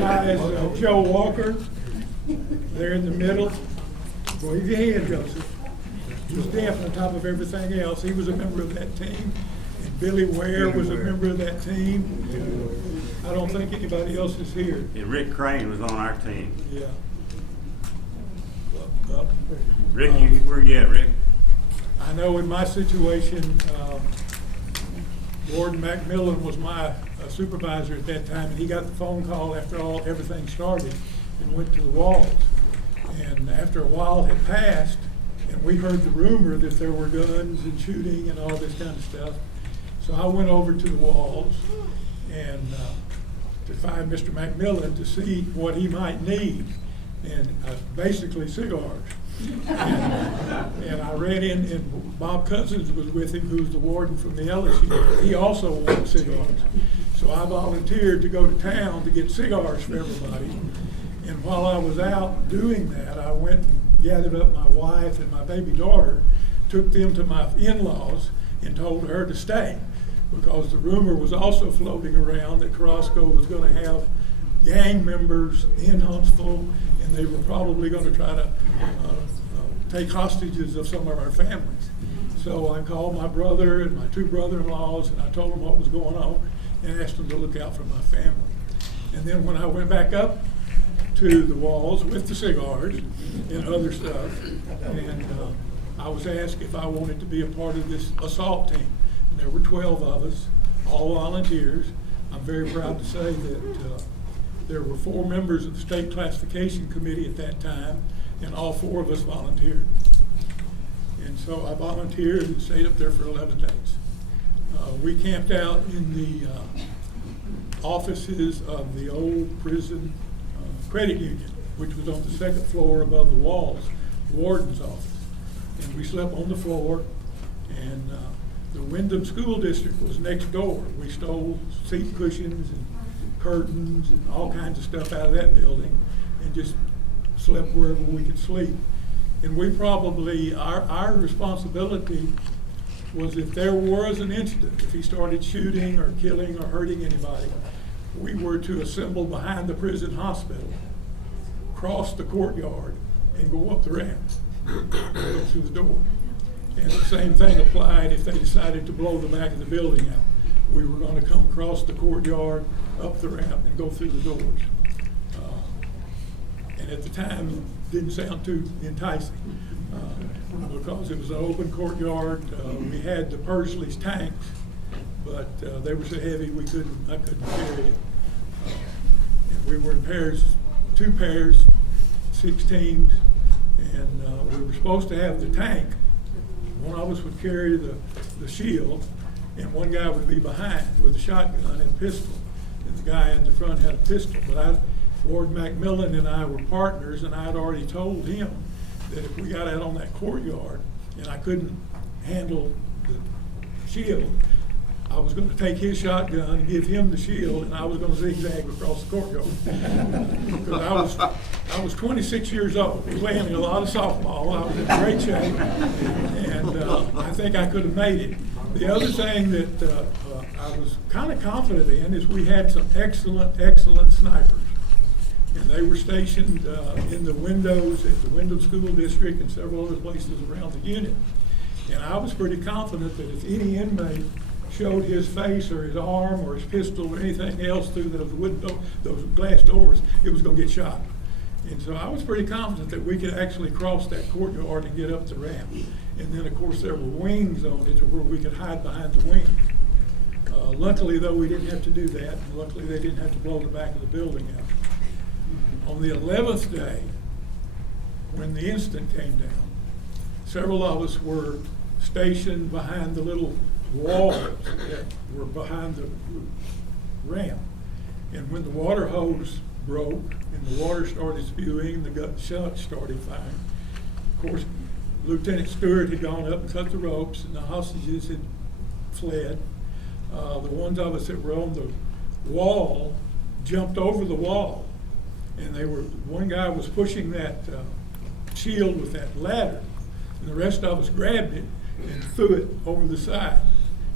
Guys, Joe Walker, there in the middle. Wave your hand, Joseph. He was deaf on top of everything else. He was a member of that team. And Billy Ware was a member of that team. I don't think anybody else is here. And Rick Crane was on our team. Yeah. Rick, where you at, Rick? I know in my situation, Warden Macmillan was my supervisor at that time, and he got the phone call after everything started and went to the walls. And after a while had passed, and we heard the rumor that there were guns and shooting and all this kind of stuff. So I went over to the walls and to find Mr. Macmillan to see what he might need, and basically cigars. And I ran in, and Bob Cousins was with him, who's the warden from the Ellis Unit. He also wanted cigars. So I volunteered to go to town to get cigars for everybody. And while I was out doing that, I went and gathered up my wife and my baby daughter, took them to my in-laws, and told her to stay, because the rumor was also floating around that Carrasco was going to have gang members in Huntsville, and they were probably going to try to take hostages of some of our families. So I called my brother and my 2 brother-in-laws, and I told them what was going on and asked them to look out for my family. And then when I went back up to the walls with the cigars and other stuff, and I was asked if I wanted to be a part of this assault team. And there were 12 of us, all volunteers. I'm very proud to say that there were 4 members of the state classification committee at that time, and all 4 of us volunteered. And so I volunteered and stayed up there for 11 days. We camped out in the offices of the old prison credit union, which was on the 2nd floor above the walls, the warden's office. And we slept on the floor, and the Wyndham School District was next door. We stole seat cushions and curtains and all kinds of stuff out of that building and just slept wherever we could sleep. And we probably, our responsibility was if there was an incident, if he started shooting or killing or hurting anybody, we were to assemble behind the prison hospital, cross the courtyard, and go up the ramp, go through the door. And the same thing applied if they decided to blow the back of the building out. We were going to come across the courtyard, up the ramp, and go through the doors. And at the time, it didn't sound too enticing because it was an open courtyard. We had the Pursley's tanks but they were so heavy I couldn't carry it. And we were in pairs, 2 pairs, 6 teams, and we were supposed to have the tank. One of us would carry the shield, and one guy would be behind with a shotgun and pistol. And the guy in the front had a pistol. But Ward McMillan and I were partners, and I had already told him that if we got out on that courtyard and I couldn't handle the shield, I was going to take his shotgun and give him the shield, and I was going to zigzag across the courtyard. Because I was 26 years old, playing a lot of softball. I was in great shape, and I think I could have made it. The other thing that I was kind of confident in is we had some excellent snipers. And they were stationed in the windows at the Wyndham School District and several other places around the unit. And I was pretty confident that if any inmate showed his face or his arm or his pistol or anything else through those glass doors, it was going to get shot. And so I was pretty confident that we could actually cross that courtyard and get up the ramp. And then, of course, there were wings on it to where we could hide behind the wing. Luckily, though, we didn't have to do that. And luckily, they didn't have to blow the back of the building out. On the 11th day, when the incident came down, several of us were stationed behind the little walls that were behind the ramp. And when the water hose broke and the water started spewing, the gut shots started firing. Of course, Lieutenant Stewart had gone up and cut the ropes, and the hostages had fled. The ones of us that were on the wall jumped over the wall, and one guy was pushing that shield with that ladder, and the rest of us grabbed it and threw it over the side.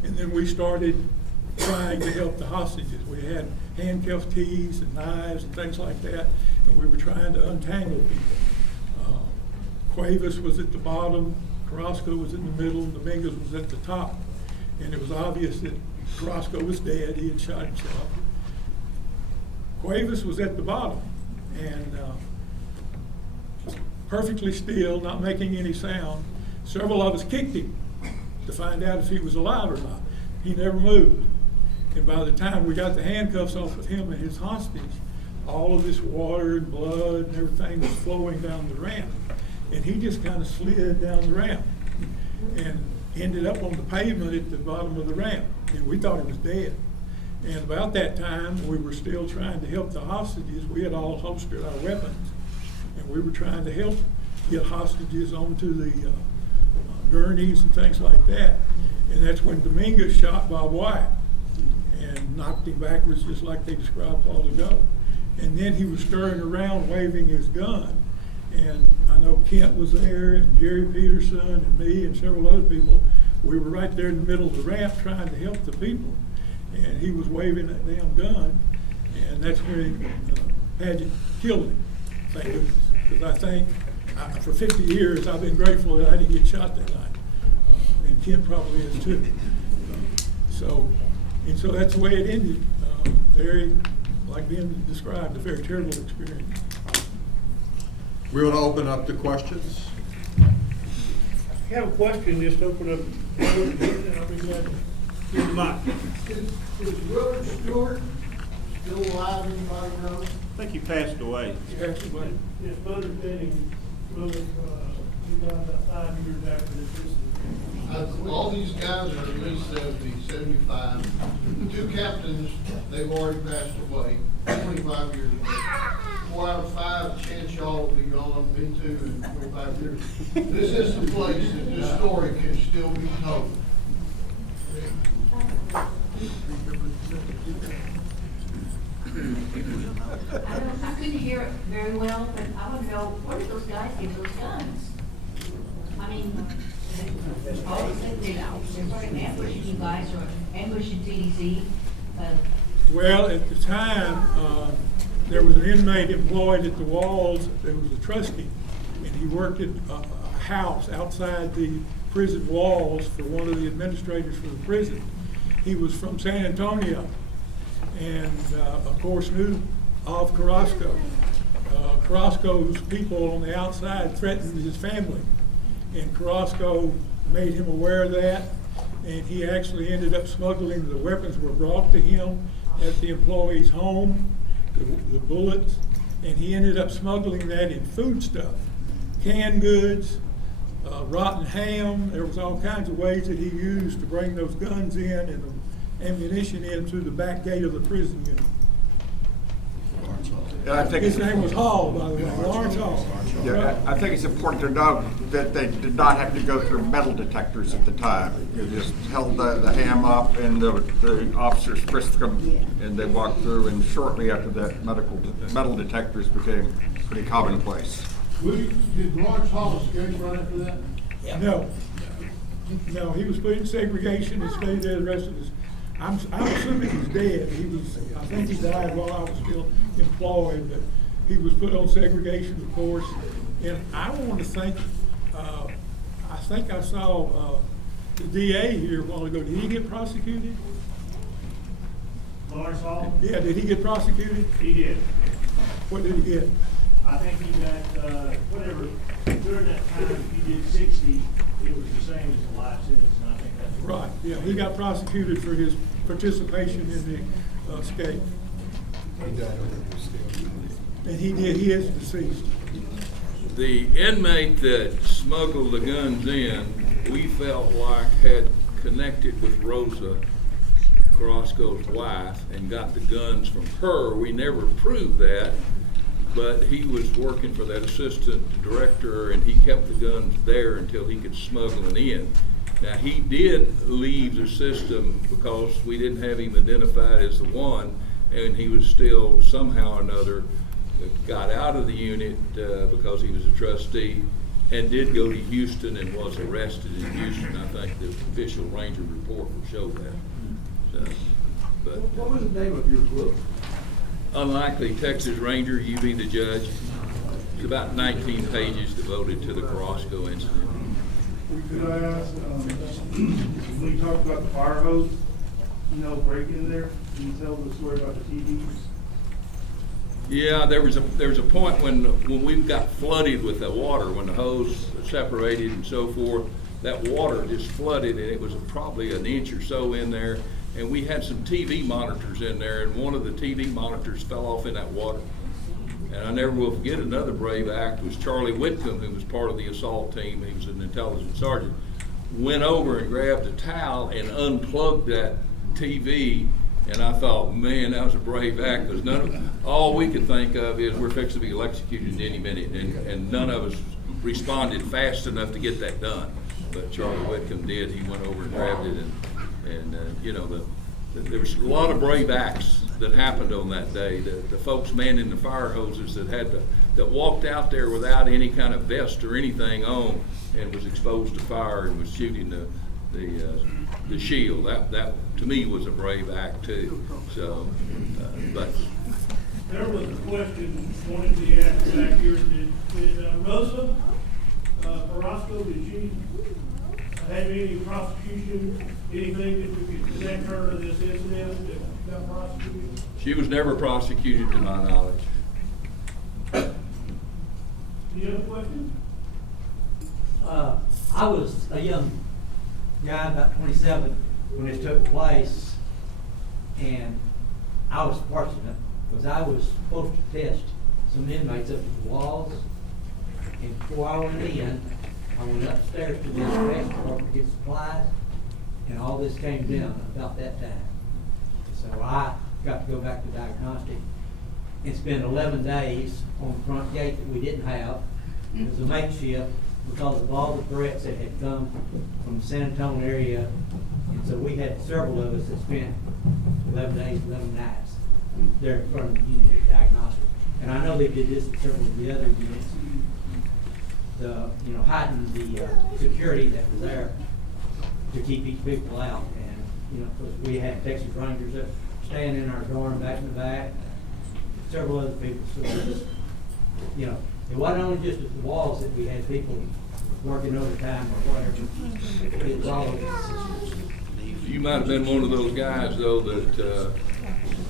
And then we started trying to help the hostages. We had handcuff keys and knives and things like that, and we were trying to untangle people. Cuevas was at the bottom, Carrasco was in the middle, and Dominguez was at the top. And it was obvious that Carrasco was dead. He had shot himself. Cuevas was at the bottom and perfectly still, not making any sound. Several of us kicked him to find out if he was alive or not. He never moved. And by the time we got the handcuffs off of him and his hostage, all of this water and blood and everything was flowing down the ramp. And he just kind of slid down the ramp and ended up on the pavement at the bottom of the ramp. And we thought he was dead. And about that time, we were still trying to help the hostages. We had all holstered our weapons. And we were trying to help get hostages onto the gurneys and things like that. And that's when Dominguez shot Bob White and knocked him backwards just like they described a while ago. And then he was stirring around waving his gun. And I know Kent was there, and Jerry Peterson, and me, and several other people. We were right there in the middle of the ramp trying to help the people. And he was waving that damn gun, and that's when Padgett killed him, thank goodness. Because I think for 50 years I've been grateful that I didn't get shot that night. And Kent probably is too. So that's the way it ended. Very, like being described, a very terrible experience. We want to open up to questions. If you have a question, just open up, and I'll be glad to give the mic. Is Willard Stewart still alive, anybody knows? I think he passed away. Yes, but Yes, my understanding, well, he died about 5 years after this incident. All these guys are at least 70, 75. The 2 captains, they've already passed away 25 years ago. 4 out of 5, chance y'all will be gone, me too, in 25 years. This is the place that this story can still be told. I couldn't hear it very well, but I want to know, where did those guys get those guns? I mean, all of them, they're starting ambushing you guys or ambushing TDC. well, at the time, there was an inmate employed at the walls. There was a trustee, and he worked at a house outside the prison walls for one of the administrators for the prison. He was from San Antonio, and of course knew of Carrasco. Carrasco's people on the outside threatened his family, and Carrasco made him aware of that, and he actually ended up smuggling, the weapons were brought to him at the employee's home, the bullets, and he ended up smuggling that in food stuff, canned goods, rotten ham. There was all kinds of ways that he used to bring those guns in and the ammunition in through the back gate of the prison unit. Yeah, I think His it's, name was Hall, by the way, Lawrence Hall. yeah, I think it's important to note that they did not have to go through metal detectors at the time. You just held the ham up and the officers frisked them and they walked through, and shortly after that, metal detectors became pretty commonplace. Did Lawrence Hall escape right after that? No, no, he was put in segregation and stayed there the rest of his, I'm assuming he's dead. I think he died while I was still employed, but he was put on segregation, of course. And I want to think, I think I saw the DA here a while ago. Did he get prosecuted? Lawrence Hall? Yeah, did he get prosecuted? He did. What did he get? I think he got, whatever, during that time, he did 60, it was the same as the life sentence, and I think that's. Right, yeah, he got prosecuted for his participation in the escape. And he is deceased. The inmate that smuggled the guns in, we felt like had connected with Rosa, Carrasco's wife, and got the guns from her. We never proved that, but he was working for that assistant director, and he kept the guns there until he could smuggle them in. Now, he did leave the system because we didn't have him identified as the one, and he was still somehow or another got out of the unit because he was a trustee, and did go to Houston and was arrested in Houston. I think the official Ranger report will show that. So, but What was the name of your book? unlikely Texas Ranger, you be the judge. It's about 19 pages devoted to the Carrasco incident. Could I ask, when you talked about the fire hose, break in there, can you tell the story about the TVs? Yeah, there was a point when we got flooded with the water, when the hose separated and so forth, that water just flooded, and it was probably an inch or so in there, and we had some TV monitors in there, and one of the TV monitors fell off in that water. And I never will forget, another brave act was Charlie Whitcomb, who was part of the assault team. He was an intelligence sergeant. Went over and grabbed a towel and unplugged that TV. And I thought, man, that was a brave act, because all we could think of is we're fixing to be electrocuted any minute, and none of us responded fast enough to get that done. But Charlie Whitcomb did. He went over and grabbed it, and there was a lot of brave acts that happened on that day. The folks manning the fire hoses that walked out there without any kind of vest or anything on, and was exposed to fire and was shooting the shield. That to me was a brave act too. So, but There was a question wanted to be asked back here. Did Rosa Carrasco, did she have any prosecution, anything that we could connect her to this incident that got prosecuted? she was never prosecuted to my knowledge. Any other questions? I was a young guy, about 27, when this took place, and I was fortunate because I was supposed to test some inmates up at the walls, and before I went in, I went upstairs to the inspection department to get supplies, and all this came down about that time. So I got to go back to diagnostic and spend 11 days on the front gate that we didn't have. It was a makeshift because of all the threats that had come from the San Antonio area. And so we had several of us that spent 11 days, 11 nights there in front of the unit at diagnostic. And I know they did this at several of the other units. Heighten the security that was there to keep these people out. And, of course, we had Texas Rangers that staying in our dorm back in the back, several other people. So it was, it wasn't only just at the walls that we had people working overtime or whatever. It was all over the system. You might have been one of those guys, though, that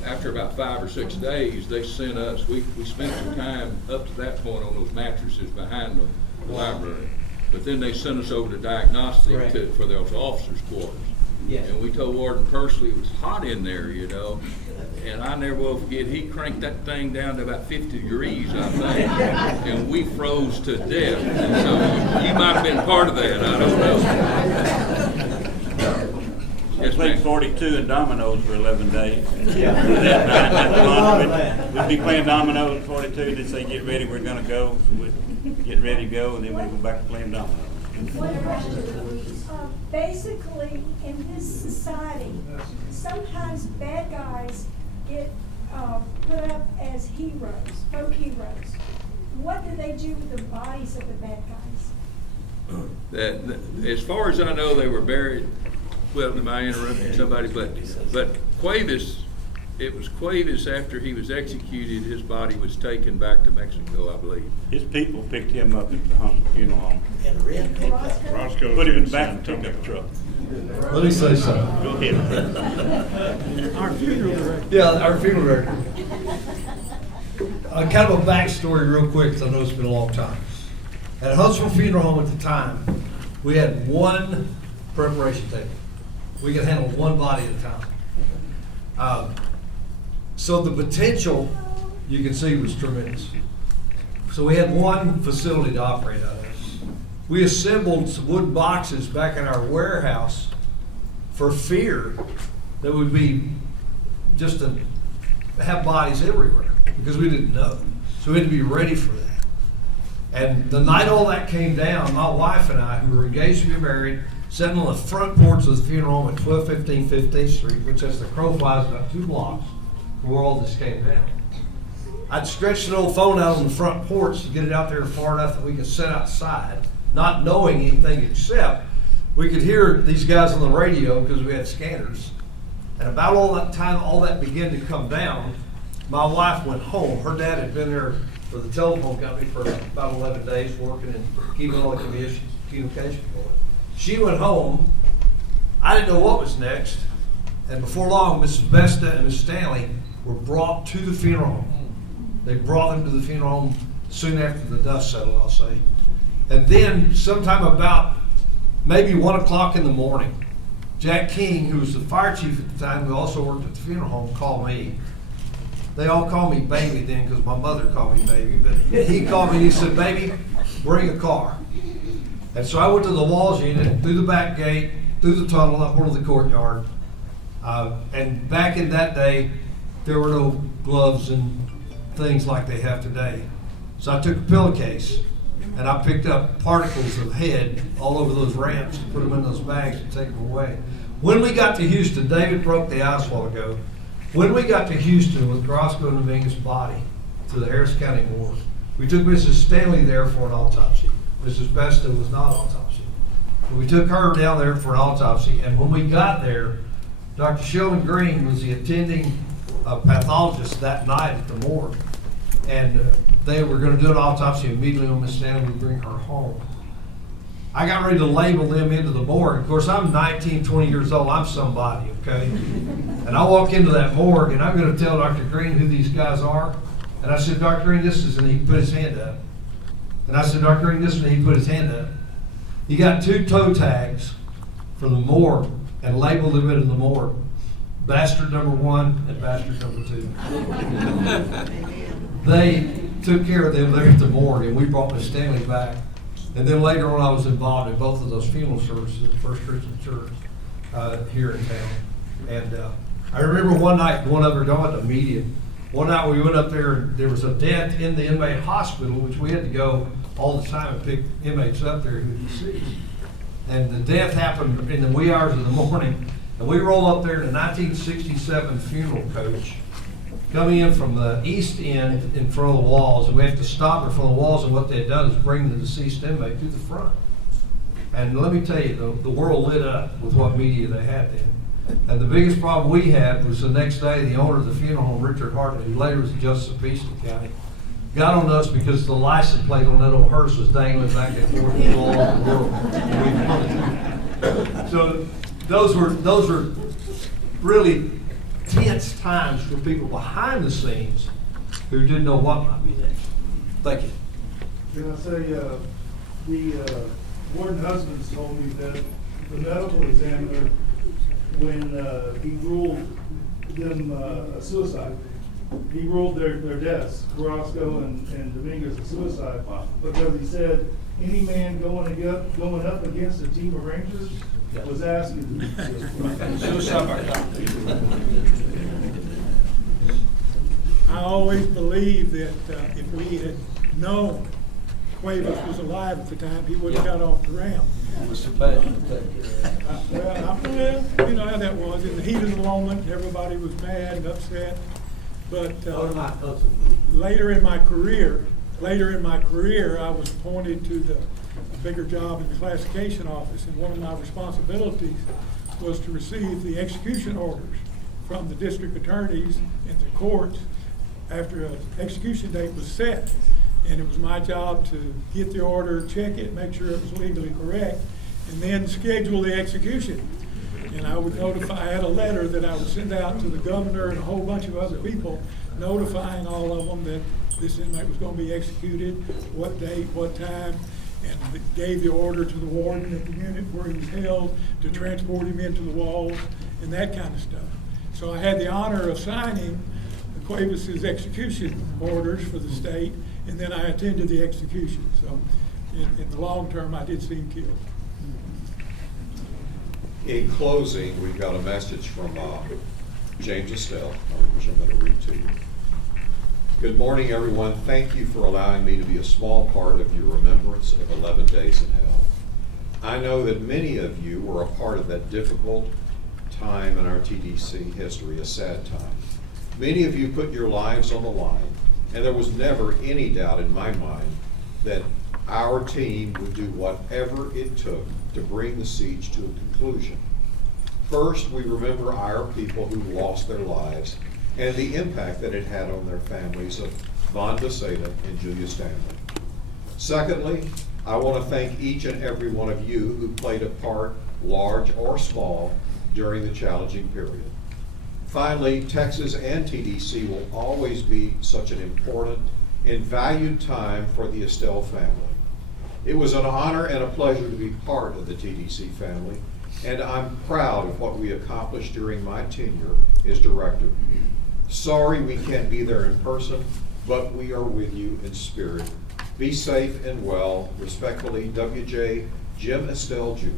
after about 5 or 6 days, they sent us, we spent some time up to that point on those mattresses behind the library. But then they sent us over to diagnostic for those officers' quarters. Yes. And we told Warden Persley it was hot in there, you know. And I never will forget, he cranked that thing down to about 50 degrees, I think. And we froze to death. And so you might have been part of that, I don't know. I Yes, played ma'am. 42 and dominoes for 11 days. Yeah. We'd be playing dominoes at 42, they'd say, get ready, we're gonna go. So we'd get ready to go, and then we'd go back to playing dominoes. Basically, in this society, sometimes bad guys get put up as heroes, folk heroes. What do they do with the bodies of the bad guys? That, as far as I know, they were buried. Well, am I interrupting somebody? But Cuevas, it was Cuevas after he was executed. His body was taken back to Mexico, I believe. His people picked him up at the Huntsville Funeral Home. Roscoe. Put him in the back and took up the truck. Let me say something. Go ahead. Our funeral director. Yeah, our funeral director. Kind of a backstory real quick, because I know it's been a long time. At Huntsville Funeral Home at the time, we had one preparation table. We could handle one body at a time. So the potential, you can see, was tremendous. So we had one facility to operate out of. We assembled some wooden boxes back in our warehouse for fear that would be just to have bodies everywhere, because we didn't know. So we had to be ready for that. And the night all that came down, my wife and I, who were engaged to be married, sitting on the front porch of the funeral home at 1215 15th Street, which as the crow flies about 2 blocks from where all this came down. I'd stretched an old phone out on the front porch to get it out there far enough that we could sit outside, not knowing anything except we could hear these guys on the radio because we had scanners. And about all that time, all that began to come down, my wife went home. Her dad had been there for the telephone company for about 11 days working and keeping all the communication going. She went home. I didn't know what was next. And before long, Mrs. Besta and Miss Stanley were brought to the funeral home. They brought them to the funeral home soon after the dust settled, I'll say. And then sometime about maybe 1 o'clock in the morning, Jack King, who was the fire chief at the time, who also worked at the funeral home, called me. They all called me baby then because my mother called me baby, but he called me and he said, baby, bring a car. And so I went to the Walls Unit, through the back gate, through the tunnel, up into the courtyard. And back in that day, there were no gloves and things like they have today. So I took a pillowcase and I picked up particles of head all over those ramps and put them in those bags and take them away. When we got to Houston, David broke the ice a while ago. When we got to Houston with Carrasco and Dominguez's body to the Harris County morgue, we took Mrs. Stanley there for an autopsy. Mrs. Besta was not autopsy. But we took her down there for an autopsy, and when we got there, Dr. Sheldon Green was the attending pathologist that night at the morgue. And they were going to do an autopsy immediately when Miss Stanley would bring her home. I got ready to label them into the morgue. Of course, I'm 19, 20 years old. I'm somebody, okay? And I walk into that morgue, and I'm going to tell Dr. Green who these guys are. And I said, Dr. Green, this is, and he put his hand up. And I said, Dr. Green, this is, and he put his hand up. He got 2 toe tags from the morgue and labeled them into the morgue. Bastard number 1 and bastard number 2. They took care of them there at the morgue, and we brought Miss Stanley back. And then later on, I was involved in both of those funeral services at First Christian Church here in town. And I remember one night going up there, talking about the media. One night we went up there, and there was a death in the inmate hospital, which we had to go all the time and pick inmates up there who were deceased. And the death happened in the wee hours of the morning. And we roll up there in a 1967 funeral coach, coming in from the east end in front of the walls, and we have to stop in front of the walls, and what they had done is bring the deceased inmate to the front. And let me tell you, the world lit up with what media they had then. And the biggest problem we had was the next day, the owner of the funeral home, Richard Hartley, who later was the Justice of Peace County, got on us because the license plate on that old hearse was dangling back and forth all over the world. So those were really tense times for people behind the scenes who didn't know what might be next. Thank you. Can I say, the warden husbands told me that the medical examiner when he ruled them a suicide. He ruled their deaths, Carrasco and Dominguez, a suicide, because he said any man going up against a team of Rangers was asking. I always believed that if we had known Cuevas was alive at the time, he wouldn't have got off the ramp. Well, you know how that was. In the heat of the moment, everybody was mad and upset. But later in my career, I was appointed to a bigger job in the classification office, and one of my responsibilities was to receive the execution orders from the district attorneys and the courts after an execution date was set. And it was my job to get the order, check it, make sure it was legally correct, and then schedule the execution. And I would notify, I had a letter that I would send out to the governor and a whole bunch of other people, notifying all of them that this inmate was going to be executed, what date, what time, and gave the order to the warden at the unit where he was held to transport him into the walls and that kind of stuff. So I had the honor of signing Cuevas's execution orders for the state, and then I attended the execution. So in the long term, I did see him killed. In closing, we've got a message from James Estelle, which I'm going to read to you. Good morning, everyone. Thank you for allowing me to be a small part of your remembrance of 11 days in hell. I know that many of you were a part of that difficult time in our TDC history, a sad time. Many of you put your lives on the line, and there was never any doubt in my mind that our team would do whatever it took to bring the siege to a conclusion. First, we remember our people who lost their lives and the impact that it had on their families of Von Veseda and Julia Stanley. Secondly, I want to thank each and every one of you who played a part, large or small, during the challenging period. Finally, Texas and TDC will always be such an important and valued time for the Estelle family. It was an honor and a pleasure to be part of the TDC family, and I'm proud of what we accomplished during my tenure as director. Sorry we can't be there in person, but we are with you in spirit. Be safe and well. Respectfully, W.J. Jim Estelle Jr.